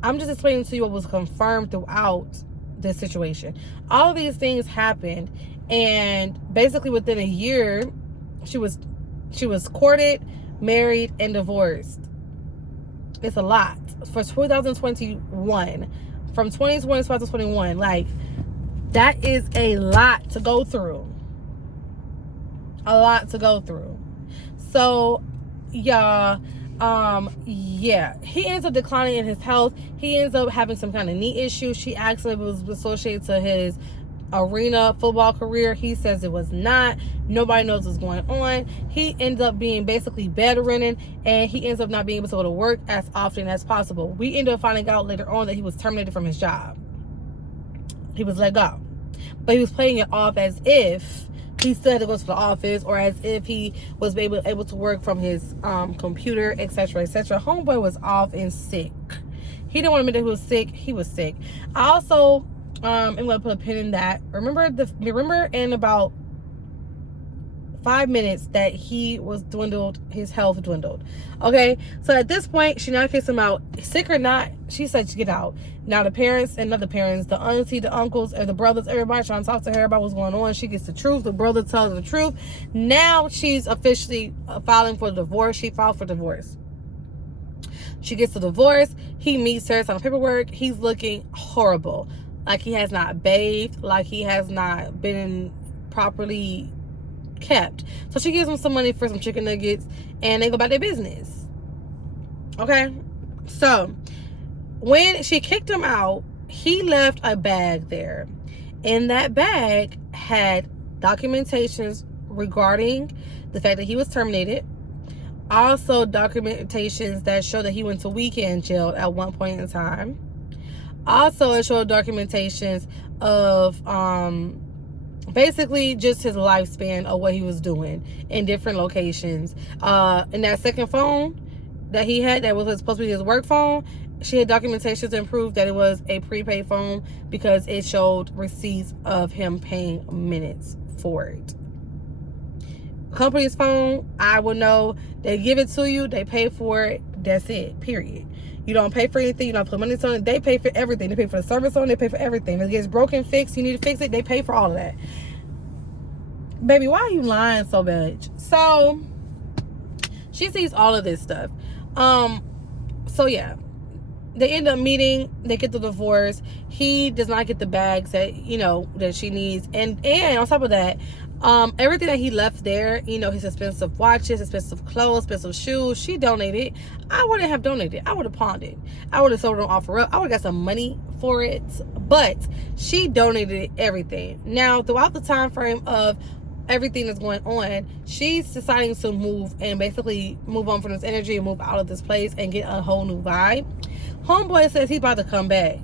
I'm just explaining to you what was confirmed throughout this situation. All of these things happened, and basically within a year, she was courted, married, and divorced. It's a lot for 2021. From 2020 to 2021, like, that is a lot to go through. So, y'all, yeah, he ends up declining in his health. He ends up having some kind of knee issue. She actually was associated to his arena football career. He says it was not. Nobody knows what's going on. He ends up being basically bedridden, and he ends up not being able to go to work as often as possible. We end up finding out later on that he was terminated from his job. He was let go, but he was playing it off as if he still had to go to the office, or as if he was able to work from his computer, etc., etc. Homeboy was off and sick. He didn't want to admit that he was sick. He was sick. I also I'm going to put a pin in that. Remember in about 5 minutes that he was dwindled, his health dwindled. Okay, so at this point, she now kicks him out. Sick or not, she said to get out. Now the parents, and not the parents, the auntie, the uncles, and the brothers, everybody trying to talk to her about what's going on. She gets the truth. The brother tells the truth. Now she's officially filing for divorce. She filed for divorce. She gets the divorce. He meets her, signs paperwork. He's looking horrible. Like he has not bathed. Like he has not been properly kept. So she gives him some money for some chicken nuggets, and they go about their business. Okay? So when she kicked him out, he left a bag there. And that bag had documentations regarding the fact that he was terminated. Also documentations that show that he went to weekend jail at one point in time. Also, it showed documentations of basically just his lifespan of what he was doing in different locations. In that second phone that he had, that was supposed to be his work phone, she had documentation to prove that it was a prepaid phone, because it showed receipts of him paying minutes for it. Company's phone, I would know. They give it to you, they pay for it, that's it, period. You don't pay for anything, you don't put money on it, they pay for everything. They pay for the service on it, they pay for everything. If it gets broken, fixed, you need to fix it, they pay for all of that. Baby, why are you lying so much? So she sees all of this stuff. So yeah, they end up meeting, they get the divorce. He does not get the bags that, that she needs. And on top of that, everything that he left there, his expensive watches, expensive clothes, expensive shoes, she donated. I wouldn't have donated. I would have pawned it. I would have sold it on OfferUp. I would have got some money for it. But she donated everything. Now, throughout the time frame of everything that's going on, she's deciding to move and basically move on from this energy and move out of this place and get a whole new vibe. Homeboy says he's about to come back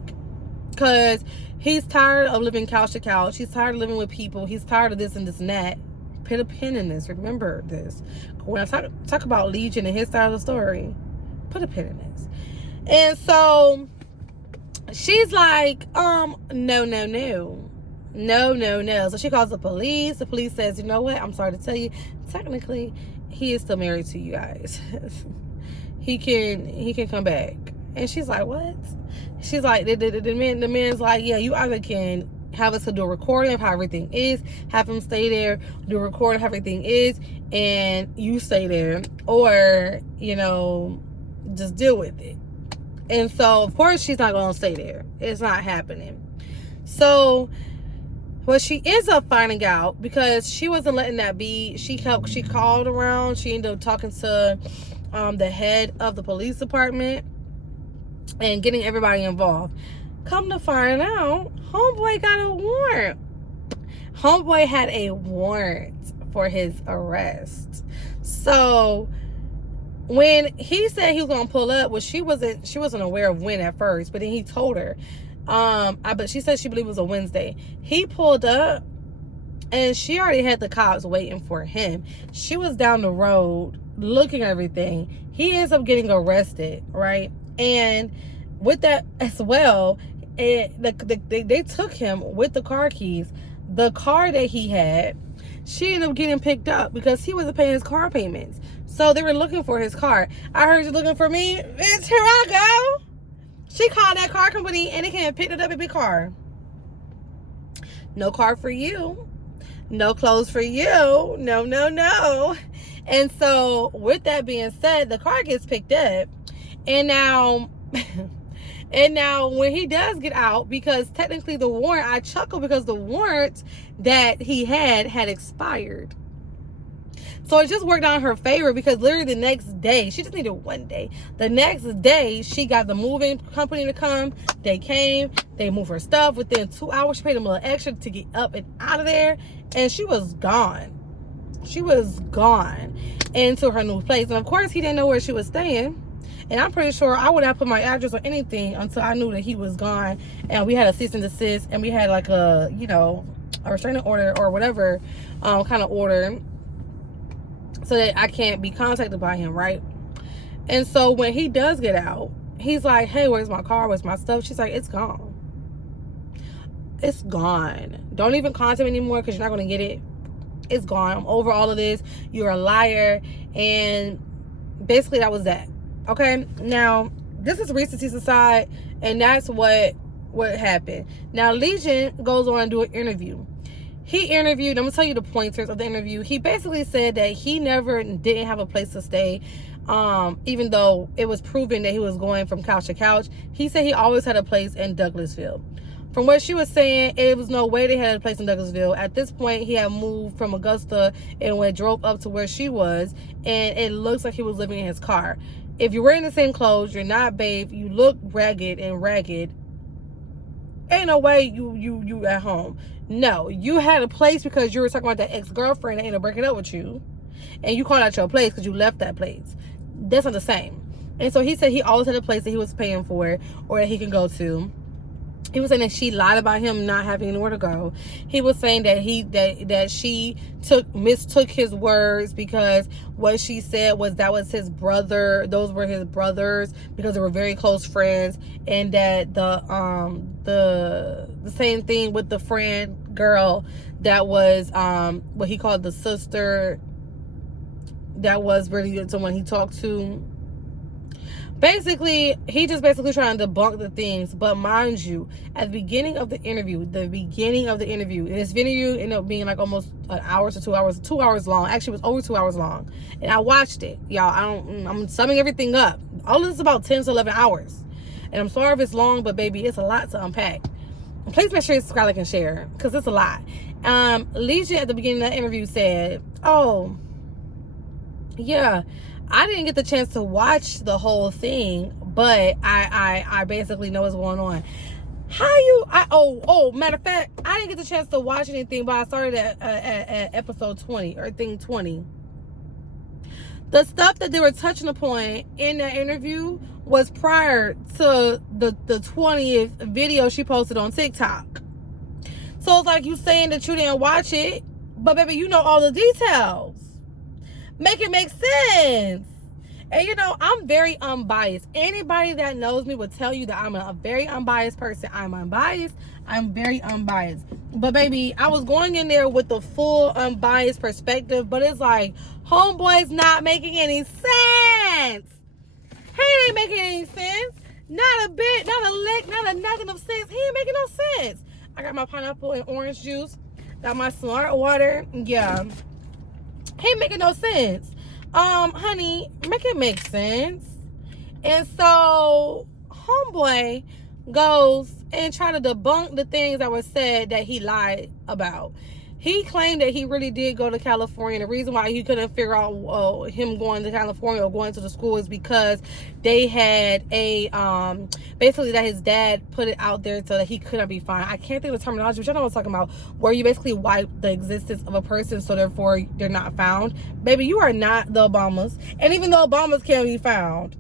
because he's tired of living couch to couch. He's tired of living with people. He's tired of this and this and that. Put a pin in this. Remember this. When I talk about Legion and his side of the story, put a pin in this. And so she's like, no. So she calls the police. The police says, you know what? I'm sorry to tell you, technically, he is still married to you guys. he can come back. And she's like, what? She's like, the man's like, yeah, you either can have us to do a recording of how everything is, have him stay there, do a recording of how everything is, and you stay there, or, just deal with it. And so, of course, she's not going to stay there. It's not happening. So Well, she ends up finding out because she wasn't letting that be. She called around. She ended up talking to the head of the police department and getting everybody involved. Come to find out, homeboy got a warrant. Homeboy had a warrant for his arrest. So when he said he was gonna pull up, well, she wasn't aware of when at first, but then he told her. But she said she believed it was a Wednesday. He pulled up and she already had the cops waiting for him. She was down the road looking at everything. He ends up getting arrested, right? And with that as well, they took him with the car keys. The car that he had, she ended up getting picked up because he wasn't paying his car payments. So they were looking for his car. I heard you looking for me. Bitch, here I go. She called that car company and they came and picked it up in big car. No car for you. No clothes for you. No, no, no. And so with that being said, the car gets picked up. And now when he does get out, because technically the warrant, I chuckle because the warrant that he had expired. So it just worked out in her favor because literally the next day, she just needed one day. The next day, she got the moving company to come. They came. They moved her stuff. Within 2 hours, she paid them a little extra to get up and out of there. And she was gone. She was gone into her new place. And of course, he didn't know where she was staying. And I'm pretty sure I would not put my address or anything until I knew that he was gone. And we had a cease and desist. And we had like a restraining order or whatever kind of order, so that I can't be contacted by him, right? And so when he does get out, he's like, hey, where's my car? Where's my stuff? She's like, it's gone. It's gone. Don't even contact me anymore because you're not going to get it. It's gone. I'm over all of this. You're a liar. And basically that was that. Okay? Now, this is Recency's aside, and that's what happened. Now, Legion goes on and do an interview. He interviewed, I'm going to tell you the pointers of the interview. He basically said that he didn't have a place to stay, even though it was proven that he was going from couch to couch. He said he always had a place in Douglasville. From what she was saying, it was no way they had a place in Douglasville. At this point, he had moved from Augusta and drove up to where she was, and it looks like he was living in his car. If you're wearing the same clothes, you're not bathed, you look ragged, ain't no way you at home. No, you had a place because you were talking about that ex-girlfriend that ended up breaking up with you, and you called out your place because you left that place. That's not the same. And so he said he always had a place that he was paying for or that he can go to. He was saying that she lied about him not having anywhere to go. He was saying that she mistook his words because what she said was that was his brother. Those were his brothers because they were very close friends, and that the same thing with the friend girl that was what he called the sister. That was really someone he talked to. Basically, he just trying to debunk the things. But mind you, at the beginning of the interview, this video ended up being like almost an hour to 2 hours, 2 hours long. Actually, it was over 2 hours long. And I watched it. Y'all, I'm summing everything up. All of this is about 10 to 11 hours. And I'm sorry if it's long, but baby, it's a lot to unpack. Please make sure you subscribe, like, and share, because it's a lot. Legion at the beginning of the interview said, oh, yeah, I didn't get the chance to watch the whole thing, but I basically know what's going on. Matter of fact, I didn't get the chance to watch anything, but I started at episode 20 or thing 20. The stuff that they were touching upon in that interview was prior to the 20th video she posted on TikTok. So it's like you saying that you didn't watch it, but baby, you know all the details. Make it make sense. And I'm very unbiased. Anybody that knows me will tell you that I'm a very unbiased person. I'm unbiased. I'm very unbiased. But baby, I was going in there with the full unbiased perspective, but it's like, homeboy's not making any sense. He ain't making any sense. Not a bit, not a lick, not a nothing of sense. He ain't making no sense. I got my pineapple and orange juice. Got my smart water. Yeah. He ain't making no sense. Honey, make it make sense. And so, homeboy goes and try to debunk the things that were said that he lied about. He claimed that he really did go to California. And the reason why he couldn't figure out him going to California or going to the school is because they had a, basically that his dad put it out there so that he couldn't be found. I can't think of the terminology, but you know what I'm talking about, where you basically wipe the existence of a person so therefore they're not found. Baby, you are not the Obamas. And even the Obamas can't be found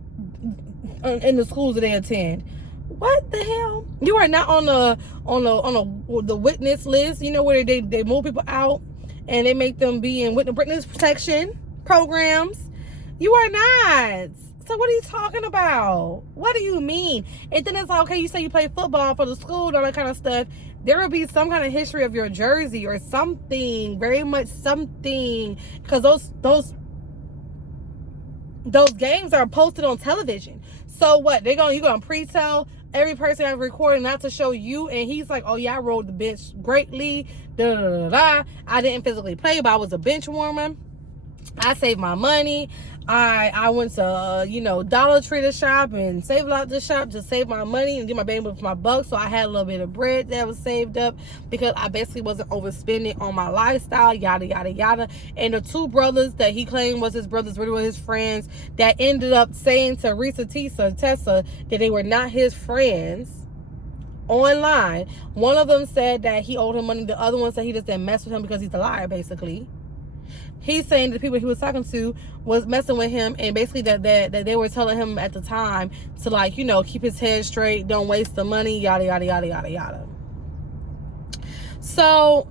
in the schools that they attend. What the hell? You are not on the witness list, you know, where they move people out and they make them be in witness protection programs. You are not. So what are you talking about? What do you mean? And then it's like, okay, you say you play football for the school and all that kind of stuff. There will be some kind of history of your jersey or something, very much something, because those games are posted on television. So what? You're gonna pre-tell every person that's recording not to show you, and he's like, oh yeah, I rode the bench greatly, da da da da. I didn't physically play, but I was a bench warmer. I saved my money. I went to Dollar Tree to shop and save a lot to shop to save my money and get my baby with my bucks. So I had a little bit of bread that was saved up because I basically wasn't overspending on my lifestyle, yada yada yada. And the two brothers that he claimed was his brothers, really were his friends, that ended up saying to Tessa that they were not his friends online. One of them said that he owed him money. The other one said he just didn't mess with him because he's a liar, basically. He's saying the people he was talking to was messing with him, and basically that they were telling him at the time to keep his head straight, don't waste the money, yada yada yada yada yada. So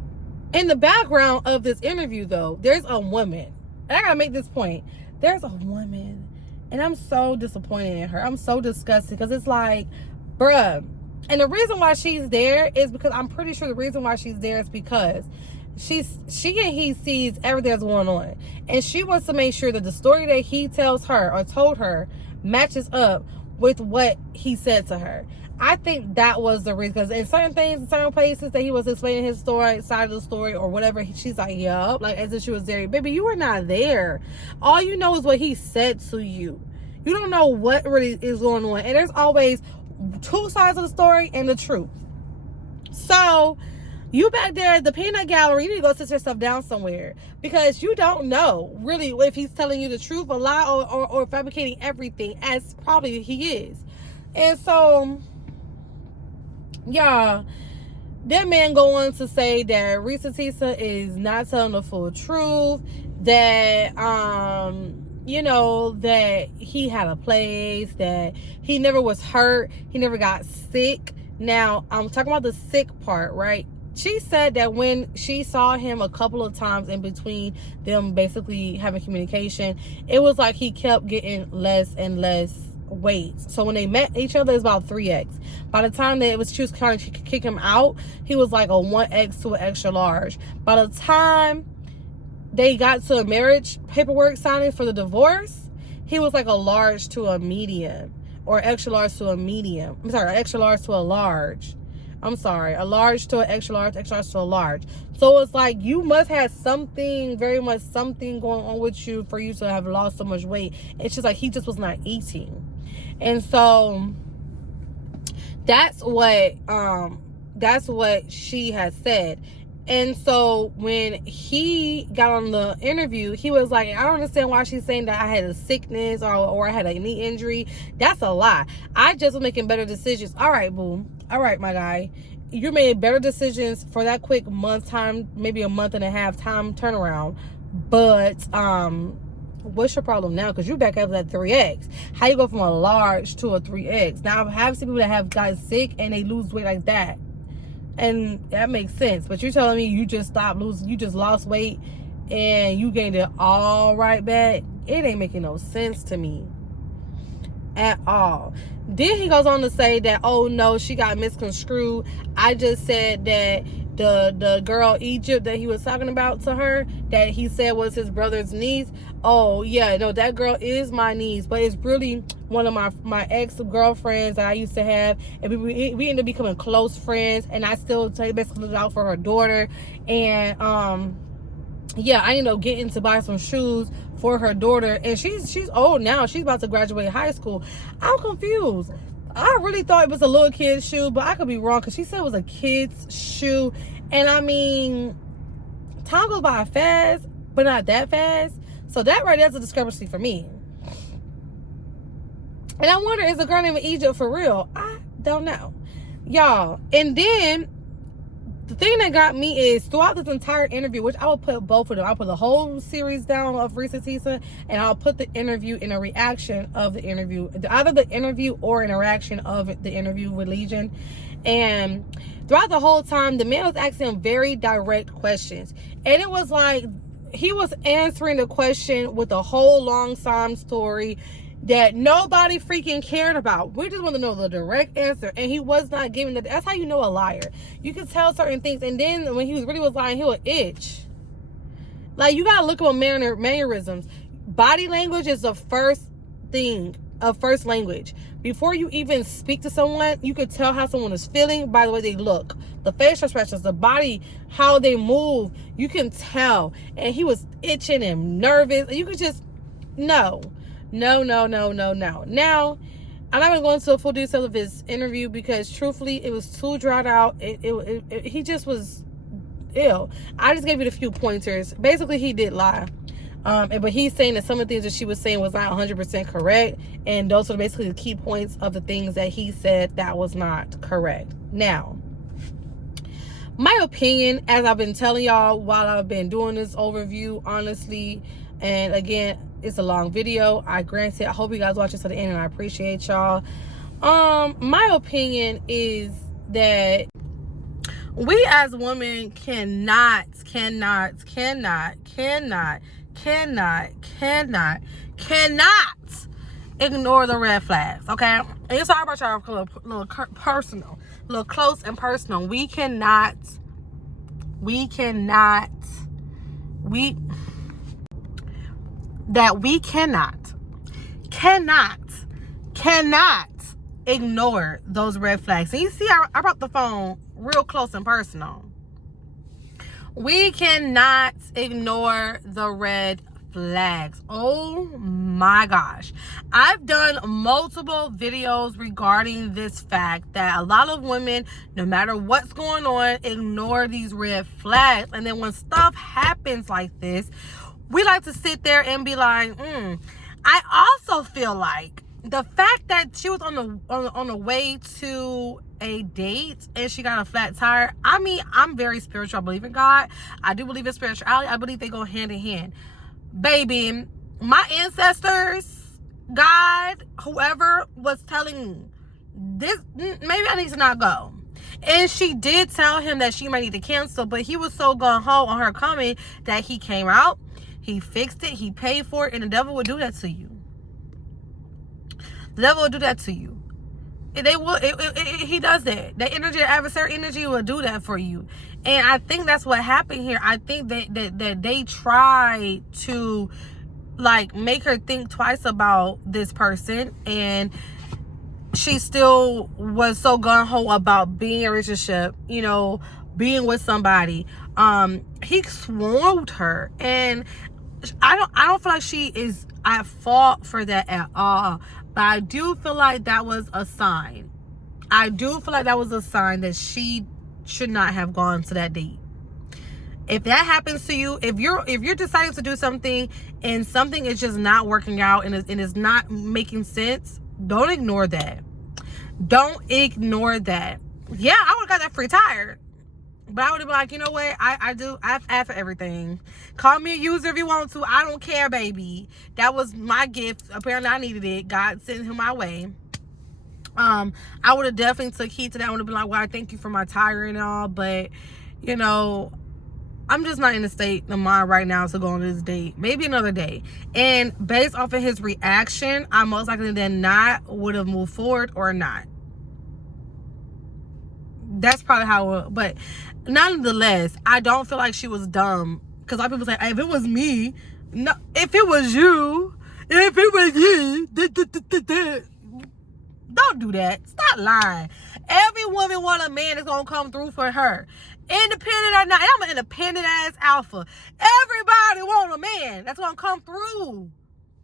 in the background of this interview though, there's a woman, and I gotta make this point. There's a woman, and I'm so disappointed in her. I'm so disgusted because it's like, bruh. And the reason why she's there is because I'm pretty sure the reason why she's there is because she and he sees everything that's going on, and she wants to make sure that the story that he tells her or told her matches up with what he said to her. I think that was the reason, because in certain things, in certain places that he was explaining his story, side of the story or whatever, she's like, yup, like as if she was there. Baby, you were not there. All you know is what he said to you. You don't know what really is going on, and there's always two sides of the story and the truth. So you back there at the peanut gallery, you need to go sit yourself down somewhere, because you don't know really if he's telling you the truth, a lie, or fabricating everything, as probably he is. And so, y'all, that man go on to say that RessaTessa is not telling the full truth, that that he had a place, that he never was hurt, he never got sick. Now, I'm talking about the sick part, right? She said that when she saw him a couple of times in between them basically having communication, it was like he kept getting less and less weight. So when they met each other, it's about 3x. By the time that she was trying to kick him out, he was like a 1x to an extra large. By the time they got to a marriage paperwork signing for the divorce, he was like a large to a medium, or extra large to a medium. I'm sorry, extra large to a large. I'm sorry, a large to an extra large to a large. So it's like you must have something, very much something going on with you for you to have lost so much weight. It's just like he just was not eating. And so that's what she has said. And so when he got on the interview, he was like, I don't understand why she's saying that I had a sickness or I had a knee injury. That's a lie. I just was making better decisions. All right, boo. All right, my guy. You made better decisions for that quick month time, maybe a month and a half time turnaround. But what's your problem now? Because you back up at 3x. How you go from a large to a 3x? Now, I have seen people that have gotten sick and they lose weight like that. And that makes sense. But you're telling me you just stopped losing, you just lost weight and you gained it all right back? It ain't making no sense to me at all. Then he goes on to say that, oh no, she got misconstrued. I just said that the girl Egypt that he was talking about to her, that he said was his brother's niece. Oh yeah, no, that girl is my niece, but it's really one of my ex-girlfriends that I used to have, and we ended up becoming close friends, and I still basically look out for her daughter. And yeah, I ended up getting to buy some shoes for her daughter, and she's old now. She's about to graduate high school. I'm confused. I really thought it was a little kid's shoe, but I could be wrong because she said it was a kid's shoe. And I mean, time goes by fast, but not that fast. So that right there's a discrepancy for me. And I wonder, is the girl named Egypt for real? I don't know. Y'all. And then the thing that got me is throughout this entire interview, which I will put both of them. I'll put the whole series down of RessaTessa, and I'll put the interview in a reaction of the interview. Either the interview or an reaction of the interview with Legion. And throughout the whole time, the man was asking him very direct questions. And it was like he was answering the question with a whole long sob story that nobody freaking cared about. We just want to know the direct answer, and he was not giving that. That's how you know a liar. You can tell certain things, and then when he really was lying, he would itch. Like, you gotta look at mannerisms. Body language is the first thing of first language. Before you even speak to someone, you could tell how someone is feeling by the way they look, the facial expressions, the body, how they move. You can tell. And he was itching and nervous. You could just no. Now, I'm not going to go into a full detail of his interview because truthfully, it was too drawn out. He just was ill. I just gave you a few pointers. Basically, he did lie. But he's saying that some of the things that she was saying was not 100% correct. And those are basically the key points of the things that he said that was not correct. Now, my opinion, as I've been telling y'all while I've been doing this overview, honestly, and again, it's a long video. I grant it. I hope you guys watch it to the end, and I appreciate y'all. My opinion is that we as women cannot ignore the red flags, okay? And it's all about y'all a little personal, a little close and personal. We cannot ignore those red flags. And you see, I brought the phone real close and personal. We cannot ignore the red flags. Oh my gosh. I've done multiple videos regarding this fact that a lot of women, no matter what's going on, ignore these red flags. And then when stuff happens like this, we like to sit there and be like, I also feel like the fact that she was on the way to a date and she got a flat tire. I mean, I'm very spiritual. I believe in God. I do believe in spirituality. I believe they go hand in hand. Baby, my ancestors, God, whoever was telling me this, maybe I need to not go. And she did tell him that she might need to cancel, but he was so gung-ho on her coming that he came out, he fixed it, he paid for it, and the devil would do that to you. The devil will do that to you. He does that. That energy, the adversary energy, will do that for you. And I think that's what happened here. I think that they tried to like make her think twice about this person, and she still was so gung-ho about being in a relationship, you know, being with somebody. He swooned her, and I don't feel like she is at fault for that at all. But I do feel like that was a sign. I do feel like that was a sign that she should not have gone to that date. If that happens to you, if you're deciding to do something and something is just not working out and is not making sense, don't ignore that. Don't ignore that. Yeah, I would have got that free tire. But I would have been like, you know what? I have for everything. Call me a user if you want to. I don't care, baby. That was my gift. Apparently, I needed it. God sent him my way. I would have definitely took heed to that. I would have been like, well, I thank you for my tire and all. But, you know, I'm just not in the state of mind right now to go on this date. Maybe another day. And based off of his reaction, I most likely than not would have moved forward or not. That's probably how it would. But nonetheless, I don't feel like she was dumb. Because a lot of people say, if it was me, no, if it was you, don't do that. Stop lying. Every woman want a man that's going to come through for her. Independent or not. I'm an independent ass alpha. Everybody want a man that's going to come through.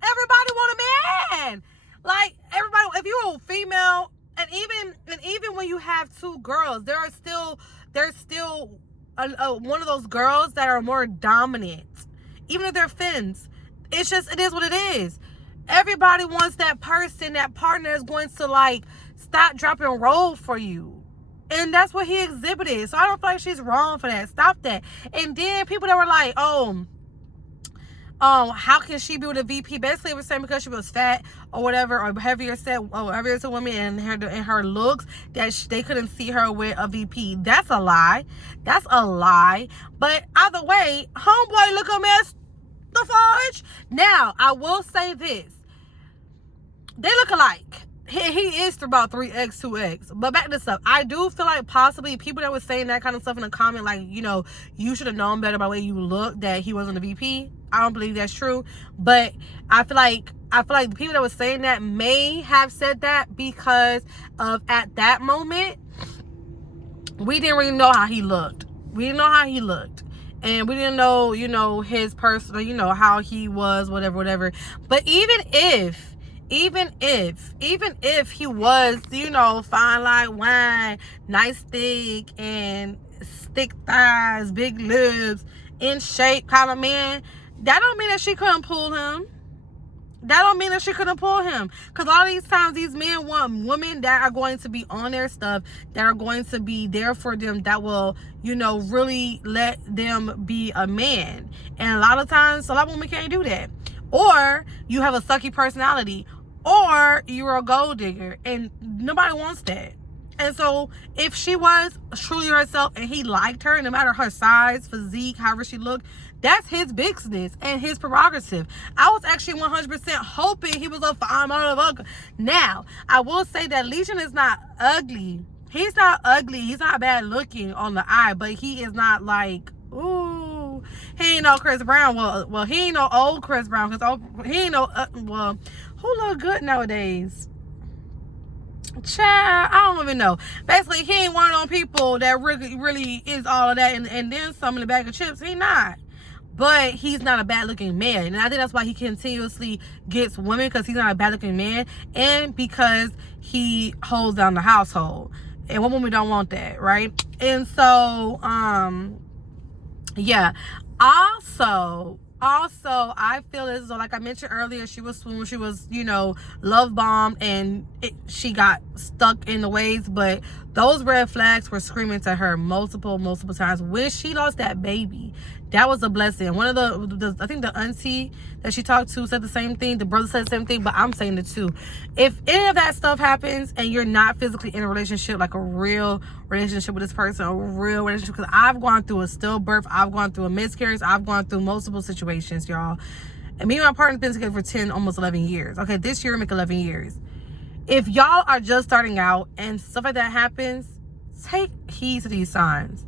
Everybody want a man. Like, everybody, if you're a female, and you have two girls. There's still one of those girls that are more dominant, even if they're femmes. It is what it is. Everybody wants that person, that partner is going to like stop, drop, and roll for you. And that's what he exhibited. So I don't feel like she's wrong for that. Stop that. And then people that were like, how can she be with a VP? Basically, it was saying because she was fat or whatever, or heavier set woman, and her looks, that they couldn't see her with a VP. That's a lie. That's a lie. But either way, homeboy look a mess. The fudge. Now, I will say this: they look alike. He is about 3x, 2x. But back this up. I do feel like possibly people that were saying that kind of stuff in the comment, like, you know, you should have known better by the way you look that he wasn't a VP. I don't believe that's true. But I feel like the people that were saying that may have said that because of, at that moment, we didn't really know how he looked. We didn't know how he looked. And we didn't know, you know, his personal, you know, how he was, whatever. But even if he was, you know, fine like wine, nice thick, and thick thighs, big lips, in shape kind of man, that don't mean that she couldn't pull him. That don't mean that she couldn't pull him. Because all these times, these men want women that are going to be on their stuff, that are going to be there for them, that will, you know, really let them be a man. And a lot of times, a lot of women can't do that. Or you have a sucky personality. Or you're a gold digger. And nobody wants that. And so, if she was truly herself and he liked her, no matter her size, physique, however she looked, that's his business and his prerogative. I was actually 100% hoping he was a fine motherfucker. Now, I will say that Legion is not ugly. He's not ugly. He's not bad looking on the eye, but he is not like, ooh, he ain't no Chris Brown. Well, he ain't no old Chris Brown, because he ain't no, who look good nowadays? Child, I don't even know. Basically, he ain't one of those people that really is all of that and then some in the bag of chips. He not. But he's not a bad looking man. And I think that's why he continuously gets women, because he's not a bad looking man and because he holds down the household. And one woman don't want that, right? And so, yeah. Also, I feel as though, like I mentioned earlier, she was, you know, love bombed and she got stuck in the ways. But those red flags were screaming to her multiple times. When she lost that baby, that was a blessing. One of the I think the auntie that she talked to said the same thing. The brother said the same thing, but I'm saying it too. If any of that stuff happens and you're not physically in a relationship, like a real relationship with this person, a real relationship, because I've gone through a stillbirth, I've gone through a miscarriage, I've gone through multiple situations, y'all. And me and my partner's been together for 10, almost 11 years. Okay, this year make 11 years. If y'all are just starting out and stuff like that happens, take heed to these signs.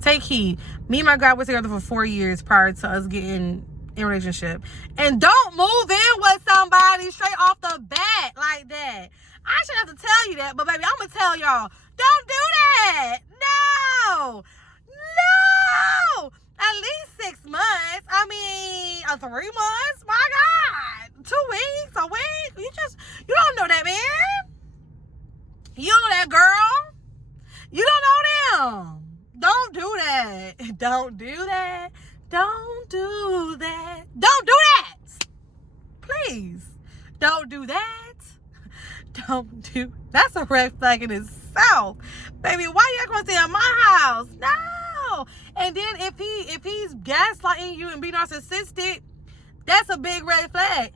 Take heed. Me and my guy were together for 4 years prior to us getting in a relationship. And don't move in with somebody straight off the bat like that. I should have to tell you that, but baby, I'm going to tell y'all, don't do that. No. At least 6 months. I mean, 3 months. My God. 2 weeks, a week. You don't know that man. You don't know that girl. You don't know them. Don't do that. Don't do that. Don't do that. Don't do that. Please. Don't do that. Don't do. That's a red flag in itself. Baby, why you gonna stay at my house? No. And then if he's gaslighting you and being narcissistic, that's a big red flag.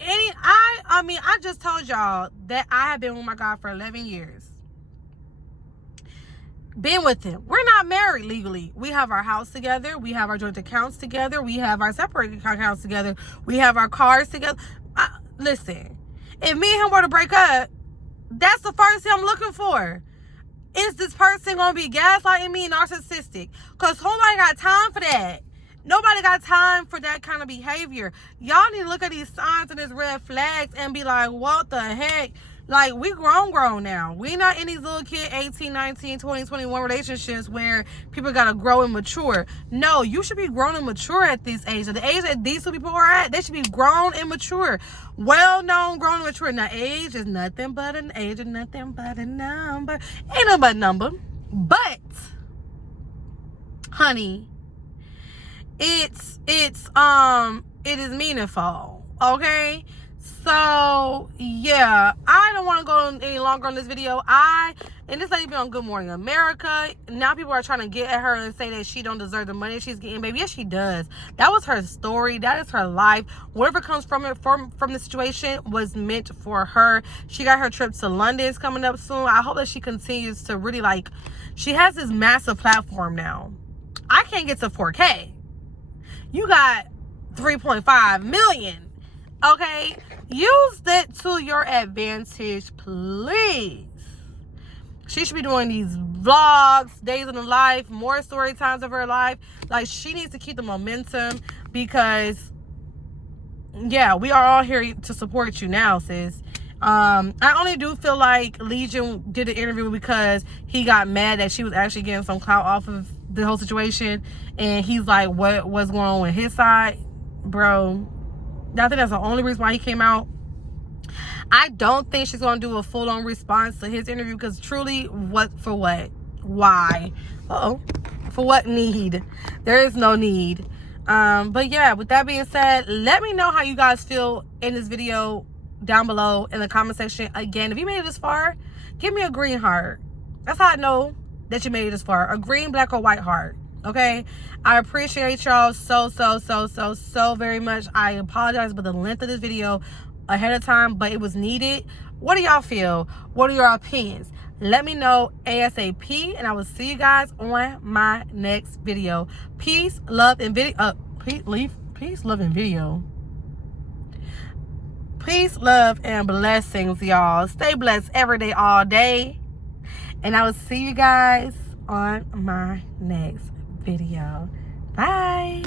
I mean, I just told y'all that I have been with my guy for 11 years. Been with him. We're not married legally. We have our house together. We have our joint accounts together. We have our separate accounts together. We have our cars together. Listen, if me and him were to break up, that's the first thing I'm looking for. Is this person going to be gaslighting me and narcissistic? Because nobody got time for that. Nobody got time for that kind of behavior. Y'all need to look at these signs and these red flags and be like, what the heck? Like, we grown now. We not in these little kid 18, 19, 20, 21 relationships where people gotta grow and mature. No, you should be grown and mature at this age. At the age that these two people are at, they should be grown and mature. Well-known, grown and mature. Now, age is nothing but an age and nothing but a number. Ain't nothing but a number. But, honey, it is meaningful, okay? So yeah, I don't want to go any longer on this video. And this lady been on Good Morning America. Now people are trying to get at her and say that she don't deserve the money she's getting. Baby, yes, she does. That was her story. That is her life. Whatever comes from it, from the situation, was meant for her. She got her trip to London. It's coming up soon. I hope that she continues to really, like, she has this massive platform now. I can't get to 4K. You got 3.5 million. Okay, use that to your advantage, please. She should be doing these vlogs, days in the life, more story times of her life. Like, she needs to keep the momentum because, yeah, we are all here to support you now, sis. I only do feel like Legion did an interview because he got mad that she was actually getting some clout off of the whole situation, and he's like, what's going on with his side, bro? I think that's the only reason why he came out. I don't think she's going to do a full-on response to his interview because truly, for what? Why? For what need? There is no need. But yeah, with that being said, let me know how you guys feel in this video down below in the comment section. Again, if you made it this far, give me a green heart. That's how I know that you made it this far. A green, black, or white heart. Okay, I appreciate y'all so very much. I apologize for the length of this video ahead of time, but it was needed. What do y'all feel? What are your opinions? Let me know ASAP, and I will see you guys on my next video. Peace, love, and video. Peace, love, and video. Peace, love, and blessings, y'all. Stay blessed every day, all day, and I will see you guys on my next video. Bye.